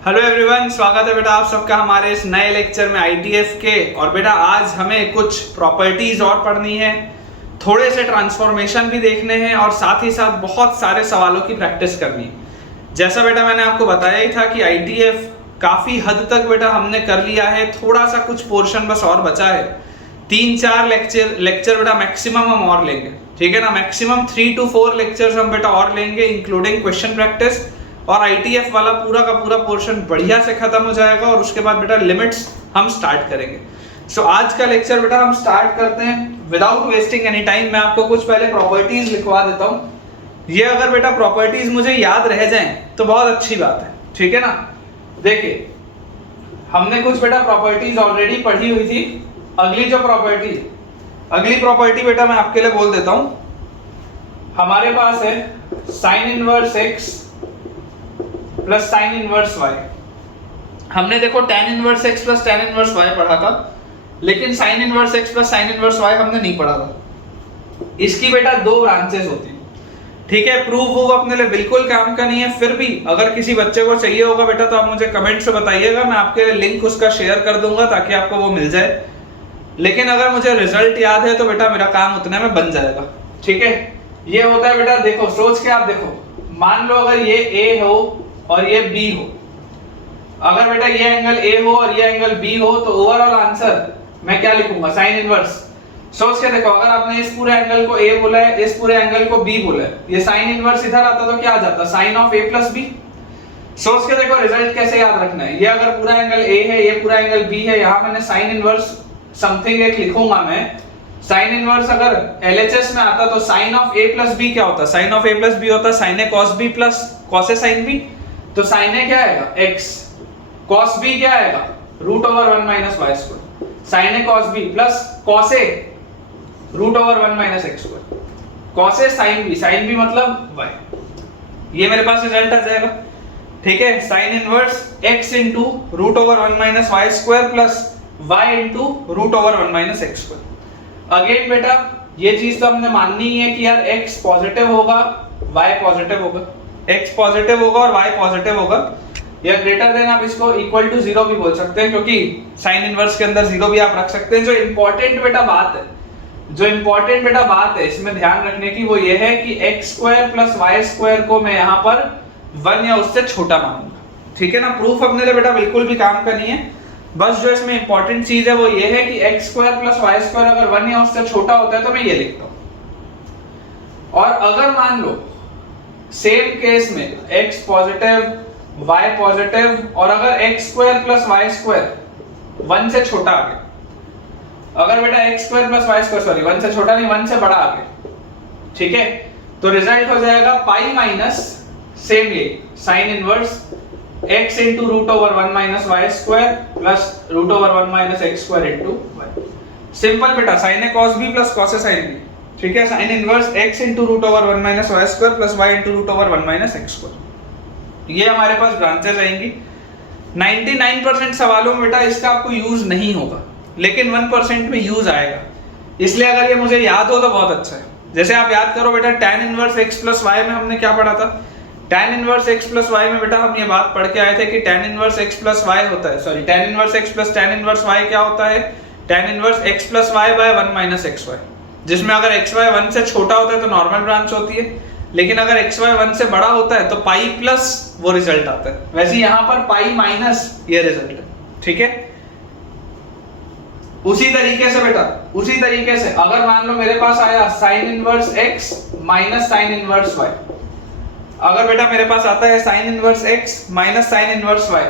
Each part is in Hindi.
हेलो एवरीवन, स्वागत है बेटा आप सबका हमारे इस नए लेक्चर में आईटीएफ के। और बेटा आज हमें कुछ प्रॉपर्टीज और पढ़नी है, थोड़े से ट्रांसफॉर्मेशन भी देखने हैं और साथ ही साथ बहुत सारे सवालों की प्रैक्टिस करनी है। जैसा बेटा मैंने आपको बताया ही था कि आईटीएफ काफी हद तक बेटा हमने कर लिया है, थोड़ा सा कुछ पोर्शन बस और बचा है। 3-4 लेक्चर बेटा मैक्सिमम हम और लेंगे, ठीक है ना। मैक्सिमम 3 to 4 लेक्चर्स हम बेटा और लेंगे, इंक्लूडिंग क्वेश्चन प्रैक्टिस, और आईटीएफ वाला पूरा का पूरा पोर्शन बढ़िया से खत्म हो जाएगा और उसके बाद बेटा लिमिट्स हम स्टार्ट करेंगे। सो आज का लेक्चर बेटा हम स्टार्ट करते हैं विदाउट वेस्टिंग एनी टाइम। मैं आपको कुछ पहले प्रॉपर्टीज लिखवा देता हूं। ये अगर बेटा प्रॉपर्टीज मुझे याद रह जाएं तो बहुत अच्छी बात है, ठीक है ना। देखिए हमने कुछ बेटा प्रॉपर्टीज ऑलरेडी पढ़ी हुई थी। अगली प्रॉपर्टी बेटा मैं आपके लिए बोल देता हूं। हमारे पास है sine inverse x plus sine inverse y. हमने देखो tan inverse x plus tan inverse y पढ़ा था, लेकिन sine inverse x plus sine inverse y हमने नहीं पढ़ा था। इसकी बेटा 2 ब्रांचेस होती हैं, ठीक है। प्रूफ अपने लिए बिल्कुल काम का नहीं है, फिर भी अगर किसी बच्चे को चाहिए होगा बेटा तो आप मुझे कमेंट से बताइएगा, मैं आपके लिए लिंक उसका शेयर कर दूंगा ताकि आपको वो मिल जाए। लेकिन अगर मुझे रिजल्ट याद है तो बेटा मेरा काम उतने में बन जाएगा, ठीक है। ये होता है बेटा, देखो सोच के आप देखो, मान लो अगर ये A हो और ये B हो, अगर बेटा ये एंगल A हो और ये एंगल B हो तो ओवरऑल आंसर मैं क्या लिखूंगा, साइन इनवर्स। सोच के देखो, अगर आपने इस पूरे एंगल को A बोला है, इस पूरे एंगल को B बोला है, ये साइन इनवर्स इधर आता तो क्या आ जाता, sine of A plus B। सोच के देखो रिजल्ट कैसे याद रखना है। ये अगर पूरा एंगल A है, ये पूरा एंगल B है, यहां मैंने साइन इनवर्स समथिंग एक लिखूंगा मैं। साइन इनवर्स अगर LHS में आता तो sine of A plus B क्या होता, sine of A plus B होता sine A cos B plus cos A sin B। तो साइन A क्या आएगा x, cos B क्या आएगा root over 1 minus y square, sine A cos B plus cos A root over 1 minus x square, cos A sin B, sin B मतलब y। ये मेरे पास रिजल्ट आ जाएगा, ठीक है। Sine inverse x into root over 1 minus y square plus y into root over 1 minus x square. Again बेटा ये चीज तो हमने माननी ही है कि यार x पॉजिटिव होगा, y पॉजिटिव होगा, x पॉजिटिव होगा और y पॉजिटिव होगा, या ग्रेटर देन आप इसको इक्वल टू 0 भी बोल सकते हैं, क्योंकि साइन इनवर्स के अंदर 0 भी आप रख सकते हैं। जो इंपॉर्टेंट बेटा बात है इसमें ध्यान रखने की, वो ये है कि x square plus y square को मैं यहाँ पर 1 या उससे छोटा मानूंगा, ठीक है ना। प्रूफ अपने लिए बेटा बिल्कुल भी काम का नहीं है, बस जो इसमें इंपॉर्टेंट चीज है वो ये है कि x square plus y square अगर 1 या उससे छोटा होता है तो मैं ये लिखता हूं। और अगर मान लो सेम केस में x पॉजिटिव y पॉजिटिव और अगर x square plus y square 1 से छोटा आ गया, अगर बेटा x square plus y square sorry 1 से छोटा नहीं 1 से बड़ा आ गया, ठीक है, तो रिजल्ट हो जाएगा पाई माइनस सेम ये sine inverse x into root over 1 minus y square plus root over 1 minus x square into y। Simple बेटा sine A cos B plus cos A sin B, ठीक है। Sine inverse x into root over 1 minus y square plus y into root over 1 minus x square. ये हमारे पास ब्रांचेस आएंगी। 99% सवालों में बेटा इसका आपको यूज नहीं होगा, लेकिन 1% में यूज आएगा, इसलिए अगर ये मुझे याद हो तो बहुत अच्छा है। जैसे आप याद करो बेटा tan inverse x plus y में हमने क्या पढ़ा था, tan inverse x plus y में बेटा हम ये बात पढ़ के आए थे कि tan inverse x plus y होता है, sorry tan inverse x plus tan inverse y क्या होता है, tan inverse x plus y by 1 minus xy, जिसमें अगर xy 1 से छोटा होता है तो नॉर्मल ब्रांच होती है, लेकिन अगर xy 1 से बड़ा होता है तो पाई प्लस वो रिजल्ट आता है। वैसे यहाँ पर पाई माइनस ये रिजल्ट है, ठीक है। उसी तरीके से अगर मान लो मेरे पास आया sign inverse x minus sine inverse y, अगर बेटा मेरे पास आता है sine inverse x minus sine inverse y,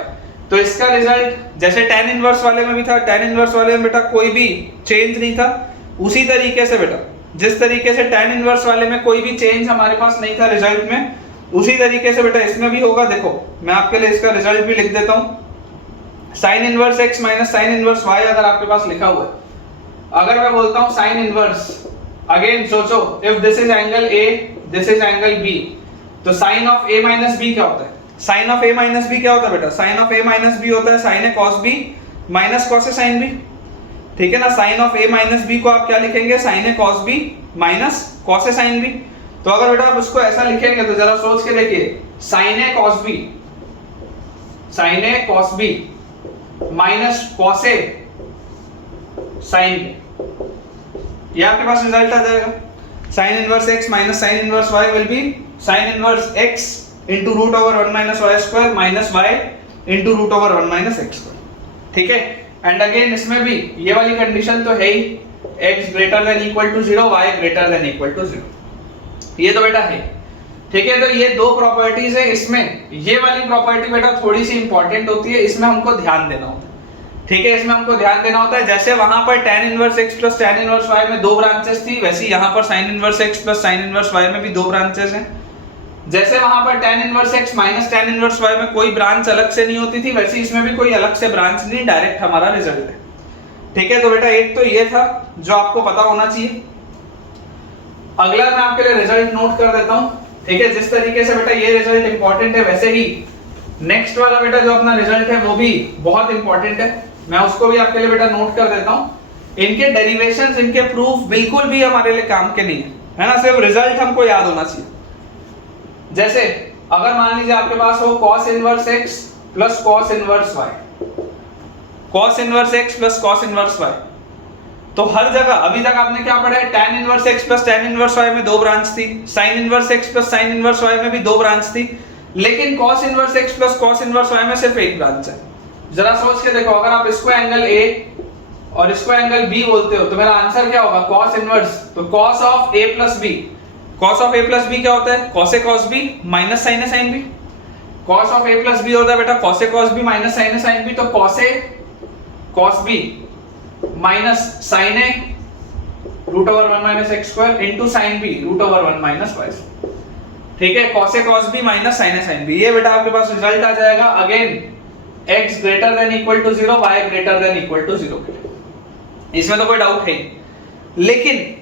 तो इसका रिजल्ट जैसे tan इनवर्स वाले में भी था, tan इनवर्स वाले में बेटा कोई भी चेंज नहीं था, उसी तरीके से बेटा जिस तरीके से tan इनवर्स वाले में कोई भी चेंज हमारे पास नहीं था रिजल्ट में, उसी तरीके से बेटा इसमें भी होगा। देखो मैं आपके लिए इसका रिजल्ट भी लिख देता हूं। Sine inverse x minus sine inverse y अगर आपके पास लिखा हुआ है, अगर मैं बोलता हूं साइन इनवर्स, अगेन सोचो if this is angle A this is angle B, तो sine of A minus B क्या होता है, sine of A minus B क्या होता है बेटा, sine of A minus B होता है sine A cos B minus cos A sin B, ठीक है ना। Sine of A minus B को आप क्या लिखेंगे, sine A cos B minus cos A sin B। तो अगर बेटा आप उसको ऐसा लिखेंगे तो जरा सोच के देखिए, sine A cos B sine A cos B minus cos A sine B, ये आपके पास रिजल्ट आ जाएगा। Sine inverse x minus sine inverse y will be sine inverse x into root over 1 minus y square minus y into root over 1 minus x square. ठीक है, एंड अगेन इसमें भी ये वाली कंडीशन तो है ही, x greater than equal to 0, y greater than equal to 0, ये तो बेटा है। ठीक है, तो ये दो प्रॉपर्टीज है इसमें। ये वाली प्रॉपर्टी बेटा थोड़ी सी इंपॉर्टेंट होती है, इसमें हमको ध्यान देना होता है। ठीक है, इसमें हमको ध्यान देना होता है, जैसे वहां पर tan inverse x plus tan inverse y में दो ब्रांचेस थी, वैसे यहाँ पर sin inverse x plus sin inverse y में भी दो ब्रांचेस हैं। जैसे वहां पर tan inverse x minus tan inverse y में कोई ब्रांच अलग से नहीं होती थी, वैसे इसमें भी कोई अलग से ब्रांच नहीं, डायरेक्ट हमारा रिजल्ट है। ठीक है, तो बेटा एक तो ये था जो आपको पता होना चाहिए। अगला मैं आपके लिए रिजल्ट नोट कर देता हूँ। ठीक है, जिस तरीके से बेटा ये रिजल्ट इंपॉर्टेंट है, वैसे ही नेक्स्ट वाला बेटा जो अपना रिजल्ट है वो भी बहुत इंपॉर्टेंट है, मैं उसको भी आपके लिए बेटा नोट कर देता हूं। इनके डेरिवेशंस, इनके प्रूफ बिल्कुल भी हमारे लिए काम के नहीं है ना, सिर्फ रिजल्ट हमको याद होना चाहिए। जैसे अगर मान लीजिए आपके पास हो cos inverse x plus cos inverse y, cos inverse x plus cos inverse y, तो हर जगह अभी तक आपने क्या पढ़ा है, tan inverse x plus tan inverse y में दो ब्रांच थी, sin inverse x plus sin inverse y में भी दो ब्रांच थी, लेकिन cos inverse x plus cos inverse y में सिर्फ एक ब्रांच है। जरा सोच के देखो, अगर आप इसको एंगल A और इसको एंगल B बोलते हो तो मेरा आंसर क्या होगा, cos इनवर्स, तो cos of A plus B, cos of A plus B क्या होता है, cos A cos B minus sin A sin B, cos of A plus B होता है बेटा cos A cos B minus sin A sin B, तो cos A cos B minus sin A root over 1 minus x square into sin B root over 1 minus y square. ठीक है, cos A cos B minus sin A sin B, ये बेटा आपके पास रिजल्ट आ जाएगा। Again x greater than equal to 0, y greater than equal to 0, इसमें तो कोई डाउट है। लेकिन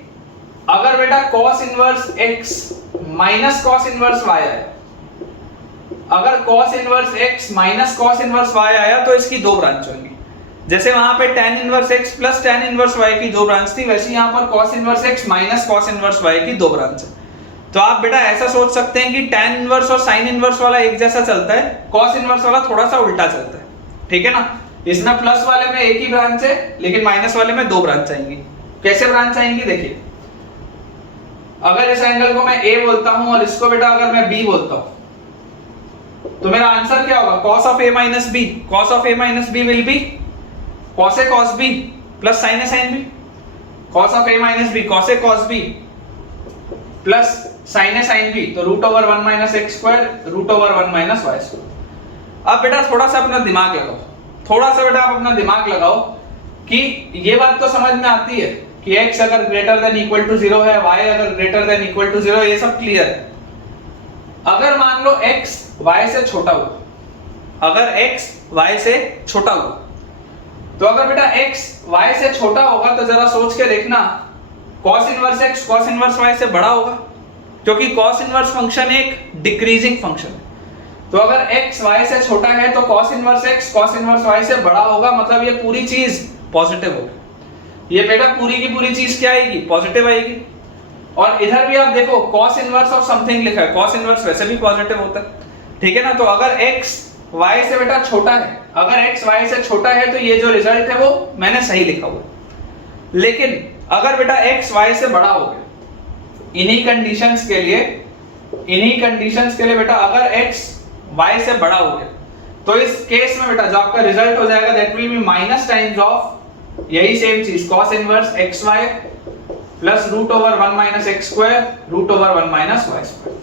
अगर बेटा cos inverse x minus cos inverse y आया, अगर cos inverse x minus cos inverse y आया तो इसकी दो ब्रांच होंगी। जैसे वहां पे tan inverse x plus tan inverse y की दो ब्रांच थी, वैसे यहां पर cos inverse x minus cos inverse y की दो ब्रांच है। तो आप बेटा ऐसा सोच सकते हैं कि tan इनवर्स और sin इनवर्स वाला एक जैसा चलता है, cos इनवर्स वाला थोड़ा सा उल्टा चलता है। ठीक है ना, इसमें प्लस वाले में एक ही ब्रांच है, लेकिन माइनस वाले में दो ब्रांच आएंगी। कैसे ब्रांच आएंगी देखिए, अगर इस एंगल को मैं A बोलता हूं और इसको बेटा अगर मैं B बोलता हूं, तो मेरा आंसर क्या होगा, cos of A minus B, cos of A minus B will be cos A cos B plus sin A sin B, cos of A minus B cos A cos B plus sin A sin B, तो root over 1 minus x square root over 1 minus y square. अब बेटा थोड़ा सा अपना दिमाग लगाओ, थोड़ा सा बेटा आप अपना दिमाग लगाओ कि ये बात तो समझ में आती है कि x अगर ग्रेटर देन इक्वल टू 0 है, y अगर ग्रेटर देन इक्वल टू 0, ये सब क्लियर है। अगर मान लो x y से छोटा हुआ, अगर x y से छोटा हुआ, तो अगर बेटा x y से छोटा होगा तो जरा सोच के देखना, cos inverse x cos inverse y से बड़ा होगा, क्योंकि cos इनवर्स फंक्शन एक डिक्रीजिंग फंक्शन है। तो अगर x y से छोटा है तो cos inverse x cos inverse y से बड़ा होगा, मतलब ये पूरी चीज पॉजिटिव होगी। ये बेटा पूरी की पूरी चीज क्या आएगी, पॉजिटिव आएगी। और इधर भी आप देखो cos इनवर्स ऑफ समथिंग लिखा है, cos इनवर्स वैसे भी पॉजिटिव होता है। ठीक है ना, तो अगर x y से बेटा छोटा है, अगर x y से छोटा है तो ये जो रिजल्ट है वो मैंने सही लिखा हुआ है। लेकिन अगर बेटा x y से बड़ा हो गया, इन्हीं कंडीशंस के लिए बेटा अगर x y से बड़ा हो गया, तो इस केस में बेटा जो आपका रिजल्ट हो जाएगा that will be minus times of यही सेम चीज cos inverse xy plus root over 1 minus x square root over 1 minus y square.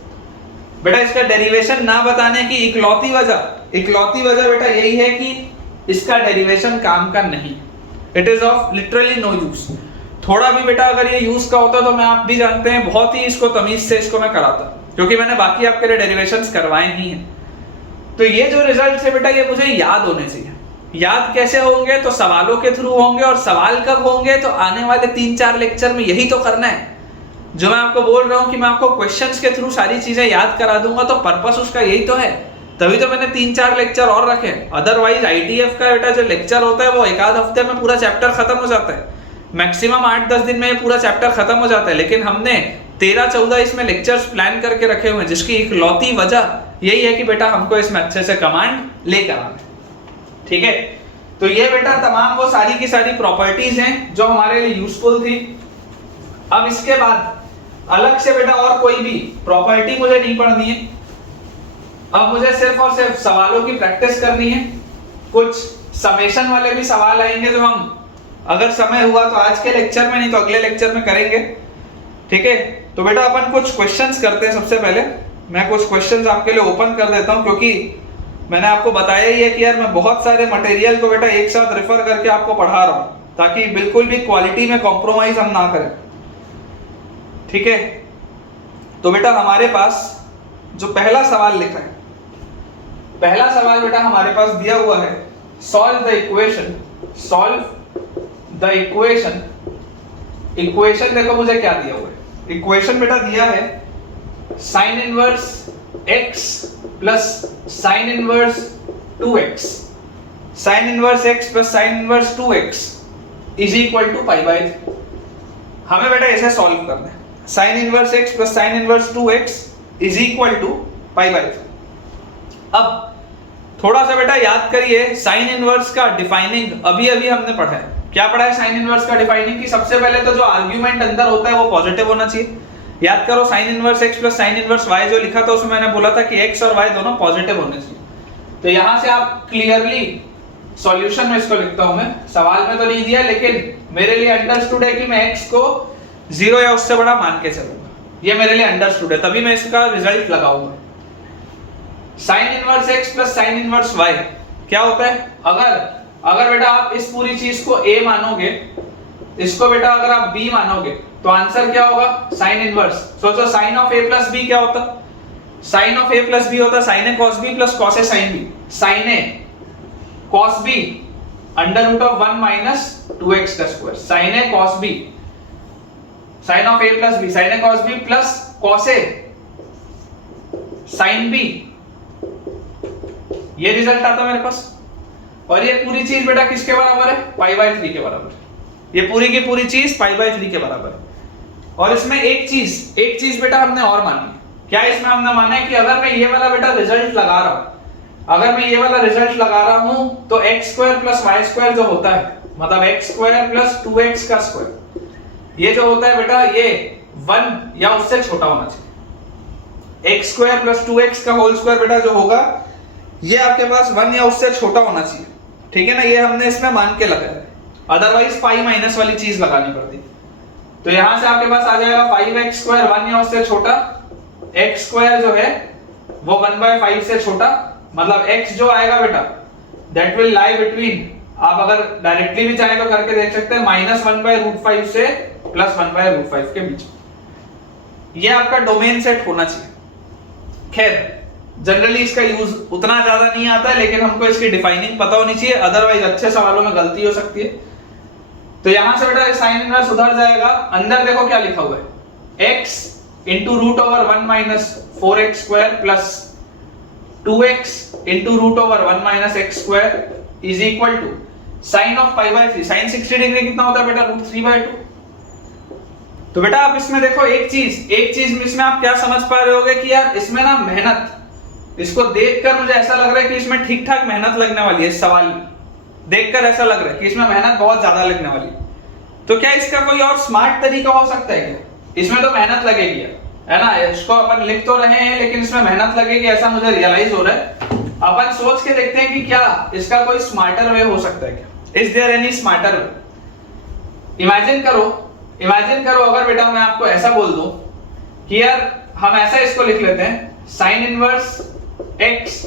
बेटा इसका डेरिवेशन ना बताने की इकलौती वजह बेटा यही है कि इसका डेरिवेशन काम का नहीं, it is of literally no use. थोड़ा भी बेटा अगर ये यूज का होता तो मैं, आप भी जानते हैं, बहुत ही इसको तमीज से इसको मैं कराता, क्योंकि मैंने बाकी आपके लिए डेरिवेशंस करवाए ही हैं। तो ये जो रिजल्ट है बेटा ये मुझे याद होने चाहिए। याद कैसे होंगे, तो सवालों के थ्रू होंगे, और सवाल कब होंगे, तो आने वाले 3-4 लेक्चर में यही तो करना है जो मैं आपको बोल रहा हूँ कि मैं आपको क्वेश्चंस के थ्रू सारी चीजें याद करा दूंगा, तो पर्पस उसका यही तो है। तभी तो मैंने 3-4 लेक्चर और रखे। अदरवाइज आईटीएफ का बेटा जो लेक्चर होता है वो एक आध हफ्ते में पूरा चैप्टर खत्म हो जाता है, मैक्सिमम 8-10 दिन में पूरा चैप्टर खत्म हो जाता है। लेकिन हमने 13-14 इसमें लेक्चर्स प्लान करके रखे हुए हैं, जिसकी इकलौती वजह यही है कि बेटा हमको इसमें अच्छे से कमांड लेकर आना है। ठीक है, तो ये बेटा तमाम वो सारी की सारी प्रॉपर्टीज हैं जो हमारे लिए यूजफुल थी। अब इसके बाद अलग से बेटा और कोई भी प्रॉपर्टी मुझे नहीं पढ़नी है। अब मुझे सिर्फ और सिर्फ सवालों की प्रैक्टिस करनी है। कुछ समेशन वाले भी सवाल आएंगे जो हम अगर समय हुआ तो आज के लेक्चर में, नहीं तो अगले लेक्चर में करेंगे। ठीक है, तो बेटा अपन कुछ क्वेश्चंस करते हैं। सबसे पहले मैं कुछ क्वेश्चंस आपके लिए ओपन कर देता हूं, क्योंकि मैंने आपको बताया ही है कि यार मैं बहुत सारे मटेरियल को बेटा एक साथ रेफर करके आपको पढ़ा रहा हूं, ताकि बिल्कुल भी क्वालिटी में कॉम्प्रोमाइज हम ना करें। ठीक है, तो बेटा हमारे पास जो पहला सवाल लिखा है, पहला सवाल बेटा हमारे पास दिया हुआ है, solve the equation, solve the equation. Equation देखो मुझे क्या दिया हुआ है, इक्वेशन बेटा दिया है sine inverse x plus sine inverse 2x, sine inverse x plus sine inverse 2x is equal to pi by 3। हमें बेटा इसे सॉल्व करना है। Sine inverse x plus sine inverse 2x is equal to pi by 3। अब थोड़ा सा बेटा याद करिए, साइन इनवर्स का डिफाइनिंग अभी अभी हमने पढ़ा है। क्या पढ़ा है साइन इनवर्स का डिफाइनिंग? की सबसे पहले तो जो आर्ग्यूमेंट अंदर होता है वो पॉजिटिव होना चाहिए। याद करो, sign inverse x plus sine inverse y जो लिखा था उसमें मैंने बोला था कि x और y दोनों पॉजिटिव होने चाहिए। तो यहां से आप क्लियरली सॉल्यूशन में इसको लिखता हूं मैं, सवाल में तो नहीं दिया, लेकिन मेरे लिए अंडरस्टूड है कि मैं x को 0 या उससे बड़ा मान के चलूंगा। ये मेरे लिए अंडरस्टूड है, तभी मैं इसका रिजल्ट लगाऊंगा। Sign inverse x plus sine inverse y क्या होता है? अगर बेटा आप इस पूरी चीज को a मानोगे, इसको बेटा अगर आप b मानोगे, तो आंसर क्या होगा? Sine inverse. सोचो sine of a plus b क्या होता? Sine of a plus b होता sine a cos b plus cos a sin b। Sine a cos b under root of 1 minus 2x का square. Sine a cos b, sine of a plus b, sine a cos b plus cos a sin b, ये रिजल्ट आता मेरे पास। और ये पूरी चीज बेटा किसके बराबर है? पाई बाय 3 के बराबर। ये पूरी की पूरी चीज पाई बाय 3 के बराबर है। और इसमें एक चीज बेटा हमने और मानी है। क्या इसमें हमने माना है कि अगर मैं ये वाला बेटा रिजल्ट लगा रहा हूं, अगर मैं ये वाला रिजल्ट लगा रहा हूं, तो x square plus y square जो होता है, मतलब x स्क्वायर प्लस 2x का स्क्वायर, ये जो होता है बेटा ये 1 या उससे छोटा होना चाहिए। x स्क्वायर प्लस 2x का होल स्क्वायर बेटा जो होगा, ये आपके पास 1 या उससे छोटा होना चाहिए। ठीक है ना, ये हमने इसमें मान के लगाया है, अदरवाइज पाई माइनस वाली चीज लगानी पड़ती। तो यहां से आपके पास आ जाएगा 5x स्क्वायर 1 या उससे छोटा, x स्क्वायर जो है वो 1/5 से छोटा, मतलब x जो आएगा बेटा दैट विल लाई बिटवीन, आप अगर डायरेक्टली भी चाहे तो करके देख सकते हैं, -1/√5 से +1/√5 के बीच। ये आपका डोमेन सेट होना चाहिए। खैर जनरली इसका यूज उतना ज्यादा नहीं आता है, लेकिन हमको इसकी डिफाइनिंग पता होनी चाहिए, अदरवाइज अच्छे सवालों में गलती हो सकती है। तो यहां से बेटा साइन इनवर्स उधर जाएगा, अंदर देखो क्या लिखा हुआ है, x into root over 1 minus 4x square plus 2x into root over 1 minus x square is equal to sine of pi by 3। Sine 60 degree कितना होता है बेटा? √3/2। तो बेटा आप इसमें देखो एक चीज इसमें आप क्या समझ पा रहे होगे कि यार इसमें ना मेहनत, इसको देखकर मुझे ऐसा लग रहा है कि इसमें ठीक ठाक मेहनत लगने वाली है। इस सवाल में देखकर ऐसा लग रहा है कि इसमें मेहनत बहुत ज्यादा लगने वाली है। तो क्या इसका कोई और स्मार्ट तरीका हो सकता है क्या? इसमें तो मेहनत लगेगी है ना, इसको अपन लिख तो रहे हैं लेकिन इसमें मेहनत लगेगी, ऐसा मुझे रियलाइज हो रहा है। अपन सोच के देखते हैं कि क्या इसका कोई स्मार्टर वे हो सकता है क्या? Is there any smarter way? Imagine करो अगर बेटा मैं आपको ऐसा बोल दूं कि यार हम ऐसा इसको लिख लेते हैं, sine inverse x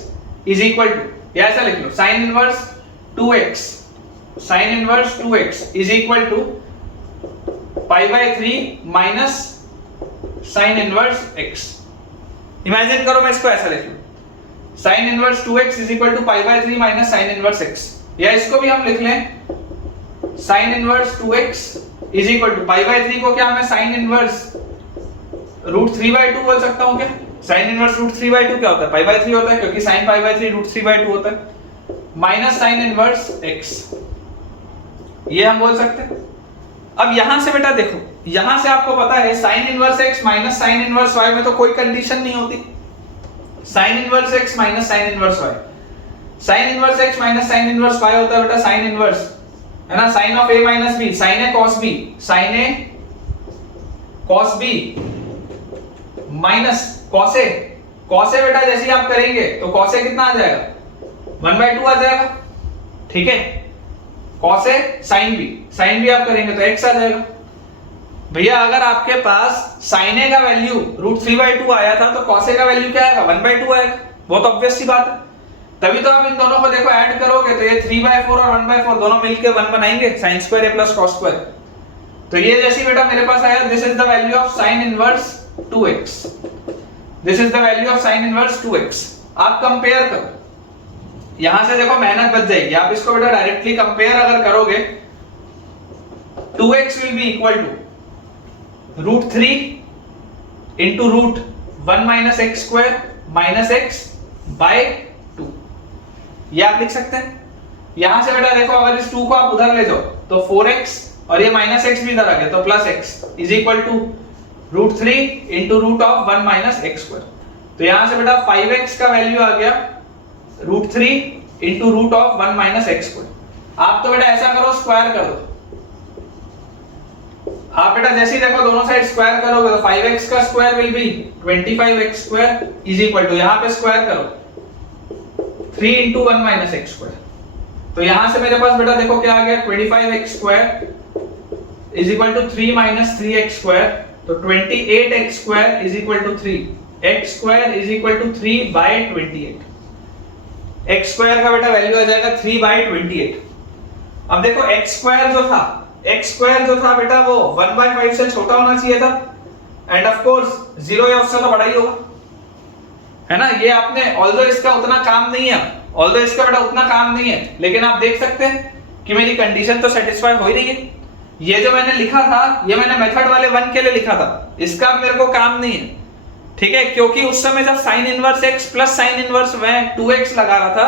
is equal to, या ऐसा लिख लो, sine inverse 2x, sine inverse 2x is equal to pi by 3 minus sine inverse x। Imagine करो मैं इसको ऐसा लिख लूं, sine inverse 2x is equal to pi by 3 minus sine inverse x, या इसको भी हम लिख लें sine inverse 2x is equal to pi by 3 को क्या मैं साइन इनवर्स √3/2 बोल सकता हूं क्या? साइन इनवर्स √3/2 क्या होता है? पाई बाय 3 होता है, क्योंकि साइन पाई बाय 3 √3/2 होता है, माइनस साइन इनवर्स x, ये हम बोल सकते हैं। अब यहां से बेटा देखो, यहां से आपको पता है sine inverse x minus sine inverse y में तो कोई कंडीशन नहीं होती। Sine inverse x minus sine inverse y, sine inverse x minus sine inverse y होता है बेटा साइन इनवर्स, है ना, sine of a minus b, sine a cos b, sine a cos b minus cos a, cos a बेटा जैसे ही आप करेंगे तो cos a कितना आ जाएगा, 1/2 आ जाएगा, ठीक है। cos a sin b, sin b आप करेंगे तो x आ जाएगा। भैया अगर आपके पास sin a का वैल्यू √3/2 आया था तो cos a का वैल्यू क्या आएगा, 1/2 आएगा, बहुत ऑब्वियस सी बात है। तभी तो आप इन दोनों को देखो ऐड करोगे तो ये 3/4 और 1/4 दोनों मिलके 1 बनाएंगे, sin square a plus cos square. तो ये जैसे बेटा मेरे पास आया, this is the value of sin inverse 2x, this is the value of sin inverse 2x। आप कंपेयर करो, यहां से देखो मेहनत बच जाएगी, आप इसको बेटा डायरेक्टली कंपेयर अगर करोगे 2x will be equal to √3 into √1 minus x square minus x by 2, ये आप लिख सकते हैं। यहां से बेटा देखो अगर इस 2 को आप उधर ले जाओ तो 4x और ये माइनस x भी इधर आ गया तो plus x is equal to √3 into √1 minus x square. तो यहां से बेटा 5x का वैल्यू आ गया √3 इंटू √1 माइनस x स्क्वायर। आप तो बेटा ऐसा करो स्क्वायर कर दो, आप बेटा जैसे ही देखो दोनों साइड स्क्वायर करोगे तो 5x का square will be 25x square is equal to, यहां पे स्क्वायर करो 3 इंटू 1 माइनस x स्क्वायर। तो यहां से मेरे पास बेटा देखो क्या आ गया, 25x square is equal to 3 minus 3x square, तो 28x square is equal to 3, x square is equal to 3 by 28, x square का बेटा वैल्यू आ जाएगा 3 बाय 28। अब देखो x स्क्वायर जो था बेटा वो 1/5 से छोटा होना चाहिए था, एंड ऑफ कोर्स 0 या उससे तो बड़ा ही होगा, है ना। ये आपने ऑल्दो इसका उतना काम नहीं है, ऑल्दो इसका बेटा उतना काम नहीं है, लेकिन आप देख सकते हैं कि मेरी कंडीशन तो सेटिस्फाई हो ही रही है। ये जो मैंने लिखा था ये मैंने मेथड वाले 1 के लिए लिखा था, इसका मेरे को काम नहीं है, ठीक है, क्योंकि उस समय जब sign inverse x plus sine inverse 2x लगा रहा था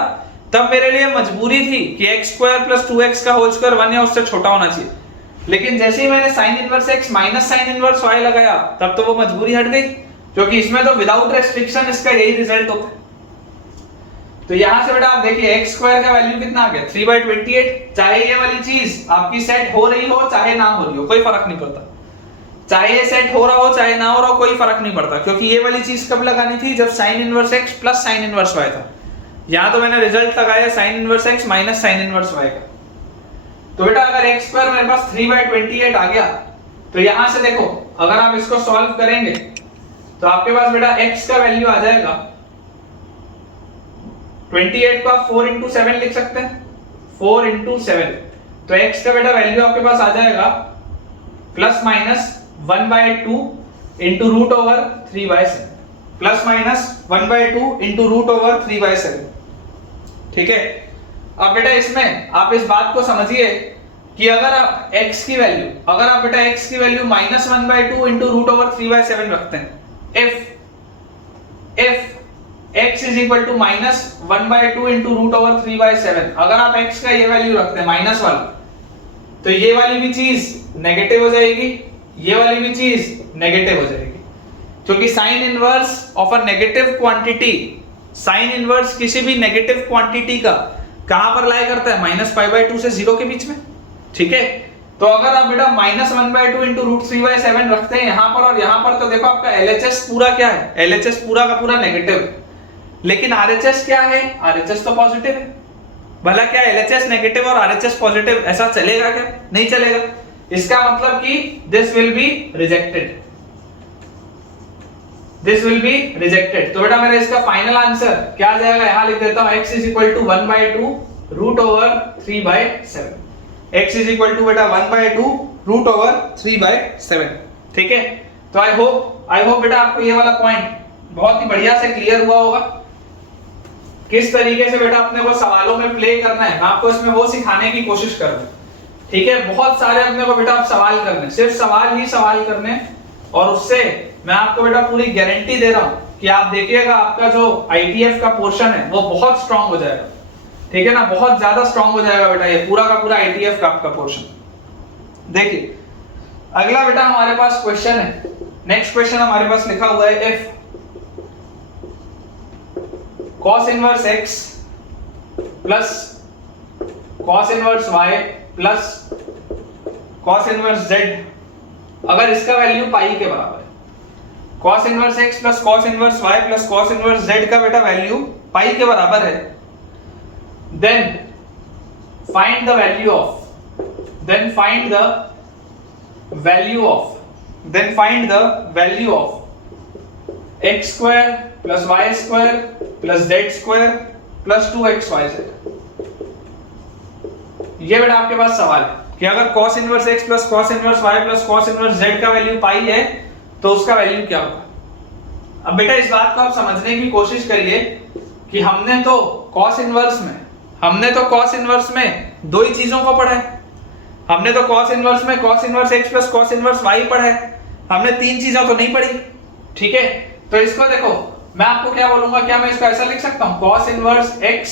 तब मेरे लिए मजबूरी थी कि x स्क्वायर प्लस 2x का होल स्क्वायर 1 या उससे छोटा होना चाहिए। लेकिन जैसे ही मैंने sign inverse x minus sine inverse y लगाया तब तो वो मजबूरी हट गई, क्योंकि इसमें तो विदाउट रेस्ट्रिक्शन इसका यही रिजल्ट होता है। तो यहां से बेटा आप देखिए x स्क्वायर का वैल्यू कितना आ गया 3/28। चाहे ये वाली चीज आपकी सेट हो रही हो चाहे ना हो रही हो कोई फर्क नहीं पड़ता, चाहे ये सेट हो रहा हो चाहे ना हो रहा हो कोई फर्क नहीं पड़ता, क्योंकि ये वाली चीज कब लगानी थी, जब sign inverse x plus sine inverse y था। यहां तो मैंने रिजल्ट लगाया sign inverse x minus sine inverse y का। तो बेटा अगर x स्क्वायर मेरे पास 3/28 आ गया तो यहां से देखो अगर आप इसको सॉल्व करेंगे तो आपके पास बेटा x का वैल्यू आ जाएगा 28 को आप 4 into 7 लिख सकते हैं, 4 into 7, तो x का बेटा वैल्यू आपके पास आ जाएगा plus minus 1/2 into √3/7, plus minus 1/2 into √3/7, ठीक है। अब बेटा इसमें आप इस बात को समझिए कि अगर आप x की वैल्यू माइनस 1/2 इंटू √3/7 रखते हैं, if x is equal to minus 1/2 into √3/7, अगर आप x का ये वैल्यू रखते हैं माइनस वाला, तो ये वाली भी चीज नेगेटिव हो जाएगी, ये वाली भी चीज नेगेटिव हो जाएगी, क्योंकि sine inverse of a negative quantity, sine inverse किसी भी नेगेटिव क्वांटिटी का कहां पर लाई करता है, -π/2 से 0 के बीच में, ठीक है। तो अगर आप बेटा माइनस 1/2 इंटू √3/7 रखते हैं यहां पर और यहां पर, तो देखो आपका LHS पूरा क्या है, LHS पूरा का पूरा नेगेटिव है, लेकिन RHS क्या है, RHS तो पॉजिटिव है। भला क्या LHS नेगेटिव और RHS पॉजिटिव ऐसा चलेगा क्या, नहीं चलेगा। इसका मतलब कि this will be rejected, this will be rejected. तो बेटा मेरा इसका फाइनल आंसर क्या आ जाएगा, यहां लिख देता हूं x is equal to 1/2 √3/7, x is equal to बेटा 1/2 √3/7, ठीक है। तो आई होप बेटा आपको ये वाला पॉइंट बहुत ही बढ़िया से क्लियर हुआ होगा, किस तरीके से बेटा अपने को सवालों में प्ले करना है। मैं आपको इसमें वो सिखाने की कोशिश कर रहा हूं, ठीक है। बहुत सारे अपने को बेटा आप सवाल करने, सिर्फ सवाल ही सवाल करने, और उससे मैं आपको बेटा पूरी गारंटी दे रहा हूं कि आप देखिएगा आपका जो ITF का पोर्शन है वो बहुत स्ट्रांग हो जाएगा, ठीक है ना, बहुत ज्यादा स्ट्रांग हो जाएगा बेटा ये पूरा का पूरा ITF का आपका पोर्शन। देखिए अगला बेटा हमारे पास क्वेश्चन है, नेक्स्ट क्वेश्चन हमारे पास लिखा हुआ है if cos inverse x plus cos inverse y plus cos inverse z, अगर इसका वैल्यू पाई के बराबर है, cos inverse x plus cos inverse y plus cos inverse z का बेटा वैल्यू पाई के बराबर है, then find the value of x square plus y square plus z square plus 2xyz। ये बेटा आपके पास सवाल है कि अगर cos inverse x plus cos inverse y plus cos inverse z का वैल्यू पाई है तो उसका वैल्यू क्या होगा। अब बेटा इस बात को आप समझने की कोशिश करिए कि हमने तो cos इनवर्स में दो ही चीजों को पढ़ा है, हमने तो cos इनवर्स में cos inverse x plus cos inverse y पढ़ा है, हमने तीन चीजें तो नहीं पढ़ी। ठीक है, तो इसको देखो मैं आपको क्या बोलूंगा, क्या मैं इसको ऐसा लिख सकता हूं cos inverse x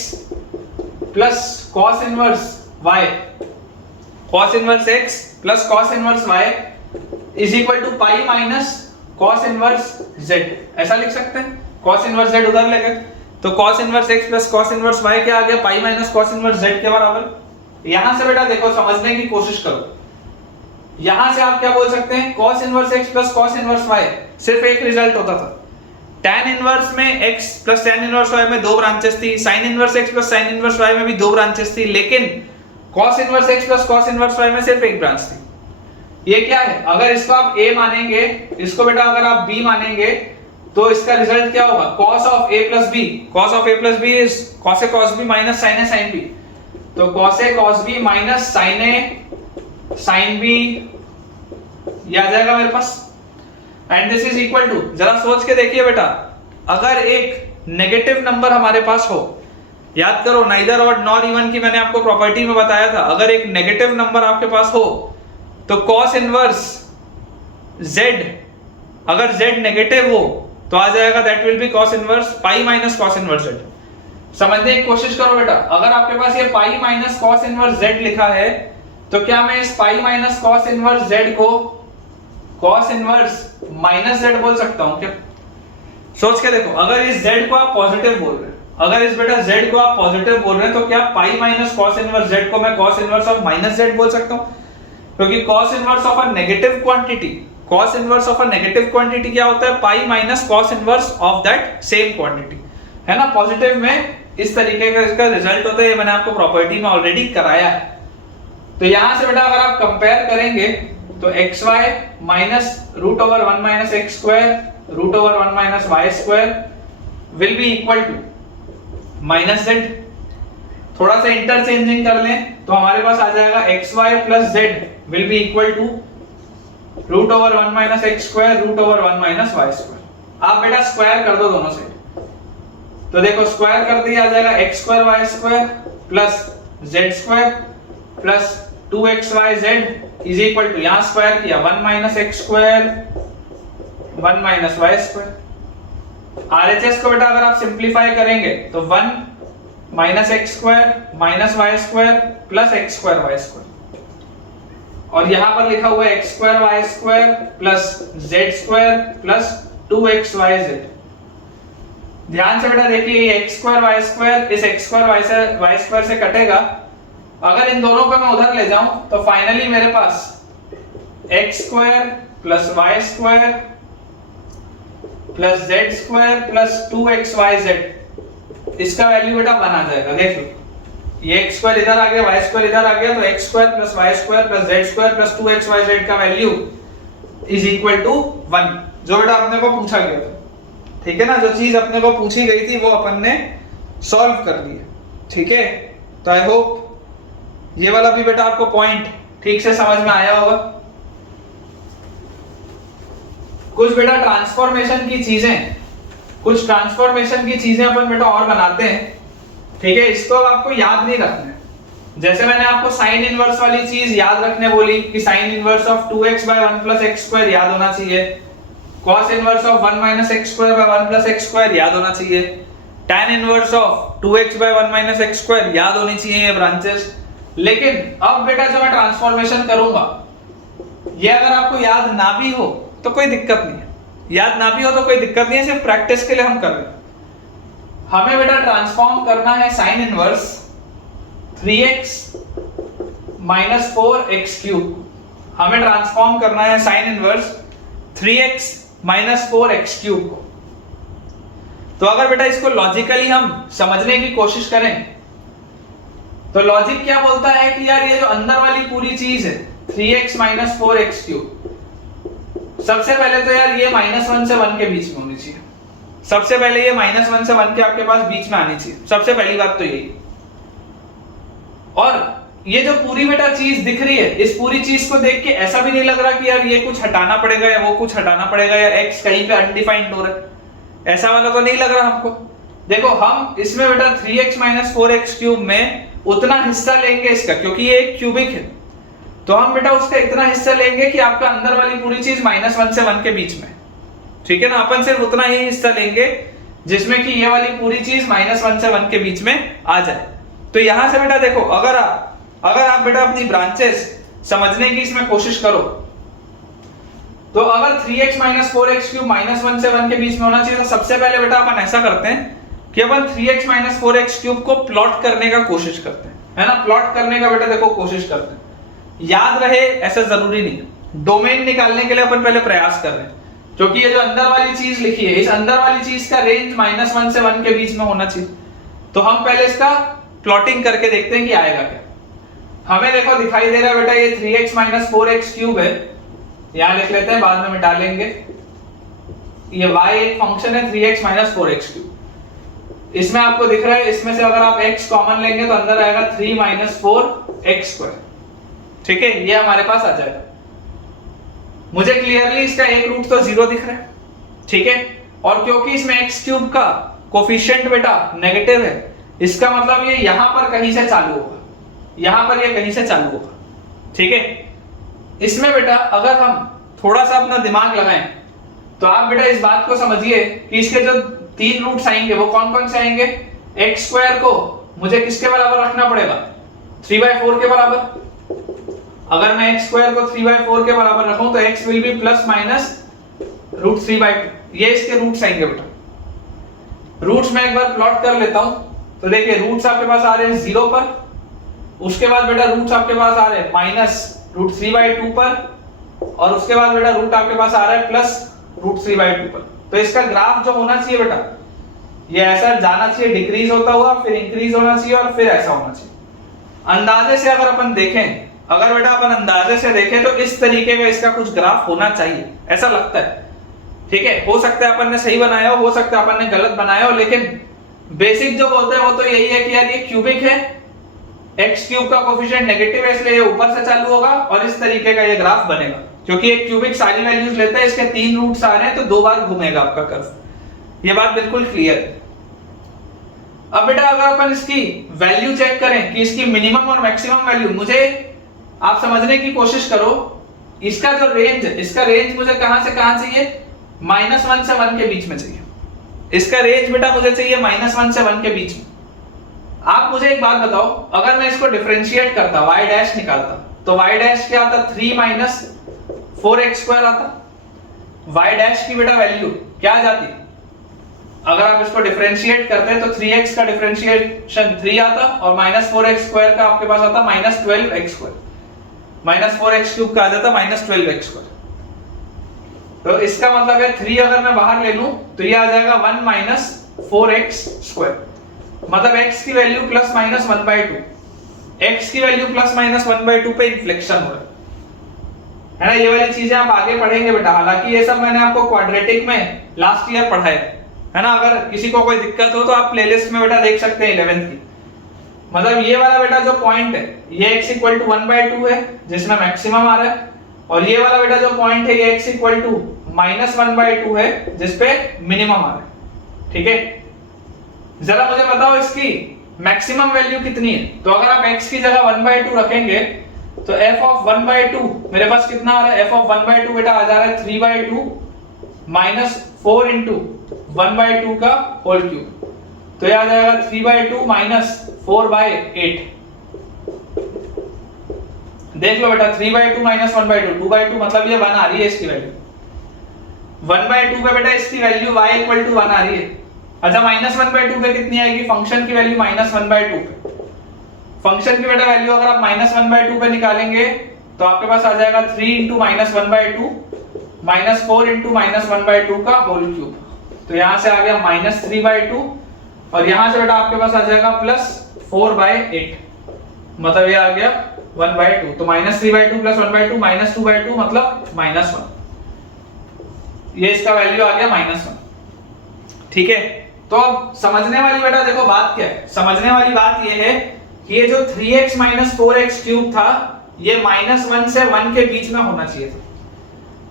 plus cos inverse y, cos inverse x plus cos inverse y is equal to pi minus cos inverse z, ऐसा लिख सकते हैं। cos इनवर्स z उधर ले गए तो cos inverse x plus cos inverse y क्या आ गया, पाई माइनस cos इनवर्स z के बराबर। यहां से बेटा देखो समझने की कोशिश करो, यहां से आप क्या बोल सकते हैं cos inverse x plus cos inverse y सिर्फ एक रिजल्ट होता था, tan इनवर्स में x plus tan inverse y में दो ब्रांचेस थी, sin inverse x plus sin inverse y में भी दो ब्रांचेस थी, लेकिन cos inverse x plus cos inverse y में सिर्फ एक ब्रांच थी। ये क्या है, अगर इसको आप a मानेंगे, इसको बेटा अगर आप b मानेंगे तो इसका रिजल्ट क्या होगा, cos of a plus b, cos of a plus b is cos a cos b minus sin a sin b, तो cos a cos b minus sin a sin b ये आ जाएगा मेरे पास, and this is equal to, जरा सोच के देखिए बेटा, अगर एक नेगेटिव नंबर हमारे पास हो, याद करो नाइदर ऑड नॉर इवन की मैंने आपको प्रॉपर्टी में बताया था, अगर एक नेगेटिव नंबर आपके पास हो तो cos इनवर्स z, अगर z नेगेटिव हो तो आ जाएगा that will be cos inverse pi minus cos inverse z। समझने की कोशिश करो बेटा, अगर आपके पास ये पाई माइनस cos इनवर्स z लिखा है तो क्या मैं इस पाई माइनस cos इनवर्स z को cos इनवर्स माइनस z बोल सकता हूं क्या। सोच के देखो, अगर इस z को आप पॉजिटिव बोल रहे हैं, अगर इस बेटा z को आप पॉजिटिव बोल रहे हैं तो क्या पाई माइनस cos इनवर्स z को मैं cos inverse of minus z बोल सकता हूं, क्योंकि cos inverse of a negative quantity, cos inverse of a negative quantity क्या होता है, पाई minus cos inverse of that same quantity, है ना। पॉजिटिव में इस तरीके का इसका रिजल्ट होता है, ये मैंने आपको प्रॉपर्टी में ऑलरेडी कराया है। तो यहां से बेटा अगर आप कंपेयर करेंगे तो xy minus root over 1 minus x square root over 1 minus y square will be equal to minus z। थोड़ा सा इंटरचेंजिंग कर लें तो हमारे पास आ जाएगा xy plus z will be equal to root over 1 minus x square root over 1 minus y square. आप बेटा स्क्वायर कर दो दोनों साइड, तो देखो स्क्वायर कर दिया आ जाएगा x square y square plus z square plus 2xyz is equal to, यहां स्क्वायर किया 1 minus x square 1 minus y square. RHS को बेटा अगर आप सिंपलीफाई करेंगे तो 1 minus x square minus y square plus x square y square, और यहां पर लिखा हुआ है x square y square plus z square plus 2xyz। ध्यान से बेटा देखिए ये x स्क्वायर y स्क्वायर इस x स्क्वायर y स्क्वायर से कटेगा, अगर इन दोनों को मैं उधर ले जाऊं तो फाइनली मेरे पास x square plus y square plus z square plus 2xyz, इसका वैल्यू बेटा 1 आ जाएगा। देख लो ये x स्क्वायर इधर आ गया y स्क्वायर इधर आ गया, तो x square plus y square plus z square plus 2xyz का वैल्यू इज इक्वल टू 1, जो बेटा अपने को पूछा गया था। ठीक है ना, जो चीज अपने को पूछी गई थी वो अपन ने सॉल्व कर ली है। ठीक है, तो आई होप ये वाला भी बेटा आपको पॉइंट ठीक से समझ में आया होगा। कुछ बेटा ट्रांसफॉर्मेशन की चीजें अपन बेटा और बनाते हैं। ठीक है, इसको अब आपको याद नहीं रखना है, जैसे मैंने आपको साइन इनवर्स वाली चीज याद रखने बोली कि sine inverse of 2x by 1 plus x square याद होना चाहिए, cos inverse of 1 minus x square by 1 plus x square याद होना चाहिए, tan inverse of 2x by 1 minus x square याद होनी चाहिए ये ब्रांचेस। लेकिन अब बेटा जो मैं ट्रांसफॉर्मेशन करूंगा ये अगर आपको याद ना भी हो तो कोई दिक्कत नहीं है, याद ना भी हो तो कोई दिक्कत नहीं है, सिर्फ प्रैक्टिस के लिए हम कर रहे हैं। हमें बेटा ट्रांसफॉर्म करना है sine inverse 3x minus 4x cube, हमें ट्रांसफॉर्म करना है sine inverse 3x minus 4x cube को। तो अगर बेटा इसको लॉजिकली हम समझने की कोशिश करें तो लॉजिक क्या बोलता है कि यार ये जो अंदर वाली पूरी चीज है 3x माइनस 4x क्यूब, सबसे पहले तो यार ये -1 से 1 के बीच में होनी चाहिए, सबसे पहले ये -1 से 1 के आपके पास बीच में आनी चाहिए, सबसे पहली बात तो यही। और ये जो पूरी बेटा चीज दिख रही है, इस पूरी चीज को देख के ऐसा भी नहीं लग रहा कि यार ये कुछ हटाना पड़ेगा या वो कुछ हटाना पड़ेगा या x कहीं पे अनडिफाइंड हो रहा है, ऐसा वाला तो नहीं लग रहा हमको। देखो हम इसमें बेटा 3x माइनस 4x क्यूब में उतना हिस्सा लेंगे इसका, क्योंकि ये एक क्यूबिक है, तो हम बेटा उसका इतना हिस्सा लेंगे कि आपका अंदर वाली पूरी चीज -1 से 1 के बीच में, ठीक है ना। अपन सिर्फ उतना ही हिस्सा लेंगे जिसमें कि ये वाली पूरी चीज -1 से 1 के बीच में आ जाए। तो यहां से बेटा देखो, अगर आप बेटा अपनी ब्रांचेस समझने की इसमें कोशिश करो, तो अगर 3x माइनस 4x क्यूब -1 से 1 के बीच में होना चाहिए, तो सबसे पहले बेटा अपन ऐसा करते हैं कि अपन 3x माइनस 4x क्यूब को प्लॉट करने का कोशिश करते हैं, है ना। प्लॉट करने का बेटा देखो कोशिश करते हैं, याद रहे ऐसा जरूरी नहीं है, डोमेन निकालने के लिए अपन पहले प्रयास कर रहे हैं, क्योंकि ये जो अंदर वाली चीज लिखी है, इस अंदर वाली चीज का रेंज -1 से 1 के बीच में होना चाहिए। तो हम पहले इसका प्लॉटिंग करके देखते हैं कि आएगा क्या। हमें देखो दिखाई दे रहा है बेटा ये 3x माइनस 4x क्यूब है, यहां लिख लेते हैं, बाद में मिटा लेंगे। ये y एक फंक्शन है 3x माइनस 4x क्यूब, इसमें आपको दिख रहा है, इसमें से अगर आप x कॉमन लेंगे तो अंदर आएगा 3 माइनस 4x स्क्वायर, ठीक है, ये हमारे पास आ जाएगा। मुझे क्लियरली इसका एक रूट तो 0 दिख रहा है, ठीक है, और क्योंकि इसमें x क्यूब का कोफिशिएंट बेटा नेगेटिव है, इसका मतलब ये यहां पर कहीं से चालू होगा, यहां पर ये कहीं से चालू होगा, ठीक है। इसमें बेटा अगर हम थोड़ा सा अपना दिमाग लगाएं तो आप बेटा इस बात को समझिए कि इसके जो 3 रूट्स आएंगे वो कौन कौन से आएंगे। x स्क्वायर को मुझे किसके बराबर रखना पड़ेगा, 3/4 के बराबर। अगर मैं x स्क्वायर को 3/4 के बराबर रखूं तो x will B plus minus √3/2, ये इसके रूट्स आएंगे बेटा। रूट्स में एक बार प्लॉट कर लेता हूं, तो देखिए रूट्स आपके पास आ रहे हैं 0 पर, उसके बाद बेटा रूट्स आपके पास आ रहे हैं -√3/2 पर, और उसके बाद बेटा रूट आपके पास आ रहा है +√3/2 पर। तो इसका ग्राफ जो होना चाहिए बेटा, ये ऐसा जाना चाहिए, डिक्रीज होता हुआ फिर इंक्रीज होना चाहिए और फिर ऐसा होना चाहिए। अंदाजे से अगर अपन देखें, अगर बेटा अपन अंदाजे से देखें तो इस तरीके का इसका कुछ ग्राफ होना चाहिए, ऐसा लगता है, ठीक है। हो सकता है अपन ने सही बनाया हो सकता है अपन ने गलत बनाया हो, लेकिन बेसिक जो बोलते हैं वो तो यही है कि यार ये क्यूबिक है, x क्यूब का कोफिशिएंट नेगेटिव है, इसलिए ये ऊपर से चालू होगा और इस तरीके का ये ग्राफ बनेगा, क्योंकि एक क्यूबिक सारी वैल्यूज लेता है, इसके 3 रूट्स आ रहे हैं तो 2 बार घूमेगा आपका कर्व, ये बात बिल्कुल क्लियर है। अब बेटा अगर अपन इसकी वैल्यू चेक करें कि इसकी मिनिमम और मैक्सिमम वैल्यू, मुझे आप समझने की कोशिश करो, इसका जो रेंज है, इसका रेंज मुझे कहां से कहां चाहिए, -1 से 1 के बीच में चाहिए। इसका रेंज बेटा मुझे चाहिए -1 से 1 के बीच में। आप मुझे एक बात बताओ, अगर मैं इसको डिफरेंशिएट करता, y डैश निकालता, तो y डैश क्या आता, 3 माइनस 4x स्क्वायर आता। y डैश की बेटा वैल्यू क्या आ जाती, अगर आप इसको डिफरेंशिएट करते हैं तो 3x का डिफरेंशिएशन 3 आता और -4x स्क्वायर का आपके पास आता -12x स्क्वायर, -4x क्यूब का आ जाता -12x स्क्वायर। तो इसका मतलब है 3 अगर मैं बाहर ले लूं तो ये आ जाएगा 1 माइनस 4x स्क्वायर, मतलब x की वैल्यू ±1/2, x की वैल्यू ±1/2 पे इन्फ्लेक्शन हो रहा है ना। ये वाली चीजें आप आगे पढ़ेंगे बेटा, हालांकि ये सब मैंने आपको क्वाड्रेटिक में लास्ट ईयर पढ़ाया है ना। अगर किसी को कोई दिक्कत हो तो आप प्लेलिस्ट में बेटा देख सकते हैं 11th की। मतलब ये वाला बेटा जो पॉइंट है ये x = 1/2 है जिसमें मैक्सिमम आ रहा है, और ये वाला बेटा जो पॉइंट है ये x = -1/2 है जिसपे मिनिमम आ रहा है, ठीक है। जरा मुझे बताओ इसकी मैक्सिमम वैल्यू कितनी है। तो अगर आप x की जगह 1/2 रखेंगे तो f of 1/2 मेरे पास कितना आ रहा है, f of 1/2 बेटा आ जा रहा है 3/2 - 4 × 1/2 का होल क्यूब, तो ये आ जाएगा 3/2 - 4/8। देख लो बेटा 3/2 माइनस 1/2, 2/2 मतलब ये 1 आ रही है इसकी वैल्यू। 1/2 पे बेटा इसकी वैल्यू y इक्वल टू 1 आ रही है। अच्छा माइनस 1/2 पे कितनी आएगी? फंक्शन की वैल्यू माइनस 1/2 पे। फंक्शन की बेटा वैल्यू अगर आप माइनस 1/2 पे निकालेंगे तो आपके पास आ जाएगा 3 into minus 1/2 minus 4 into minus 1/2 का होल क्यूब। तो यहां से आ गया माइनस 3/2 और यहां से बेटा आपके पास आ जाएगा प्लस 4/8, मतलब ये आ गया 1/2। तो माइनस 3/2 प्लस 1/2 माइनस 2/2 मतलब माइनस 1। ये इसका वैल्यू आ गया माइनस 1। ठीक है, तो अब समझने वाली बेटा देखो बात क्या है। समझने वाली बात ये है कि ये जो 3x माइनस 4x क्यूब था ये माइनस 1 से 1 के बीच में होना चाहिए था।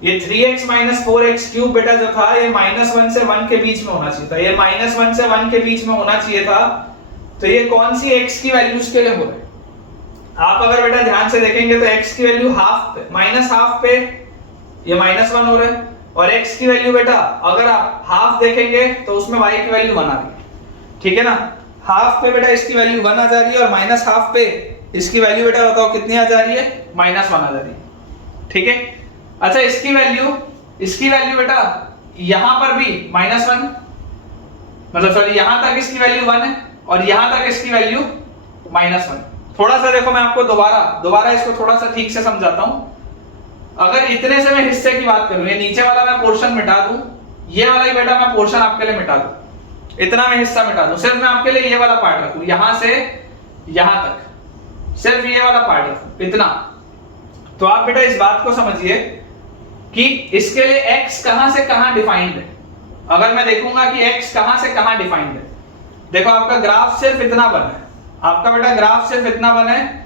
ये 3x माइनस 4x क्यूब बेटा जो था ये माइनस 1 से 1 के बीच में होना चाहिए था। ये माइनस 1 से 1 के बीच में होना चाहिए था। तो ये कौन सी x की वैल्यूज के लिए हो रहा है? आप अगर बेटा ध्यान से देखेंगे तो x की वैल्यू हाफ पे, माइनस हाफ पे ये माइनस 1 हो रहा है, और x की वैल्यू बेटा अगर आप हाफ देखेंगे तो उसमें y की वैल्यू 1 आ रही है। ठीक है ना, हाफ पे बेटा इसकी वैल्यू 1 आ जा रही है और माइनस हाफ पे इसकी वैल्यू बेटा बताओ कितनी आ जा रही है? माइनस 1 आ जा रही है। ठीक है, अच्छा इसकी वैल्यू बेटा यहां पर भी माइनस 1, मतलब सॉरी यहां तक इसकी वैल्यू 1 है और यहां तक इसकी वैल्यू माइनस 1। थोड़ा सा देखो मैं आपको दोबारा इसको थोड़ा सा ठीक से समझाता हूं। अगर इतने से मैं हिस्से की बात करूं, ये नीचे वाला मैं पोर्शन मिटा दूं, ये वाला ही बेटा मैं पोर्शन आपके लिए मिटा दूं, इतना मैं हिस्सा मिटा दूं, सिर्फ मैं आपके लिए ये वाला पार्ट रखूं, यहां से यहां तक सिर्फ ये वाला पार्ट रखूं, इतना। तो आप बेटा इस बात को समझिए कि इसके लिए x कहां से कहां डिफाइंड है। अगर मैं देखूंगा कि x कहां से कहां डिफाइंड है, देखो आपका ग्राफ सिर्फ इतना बना है, आपका बेटा ग्राफ सिर्फ इतना बना है,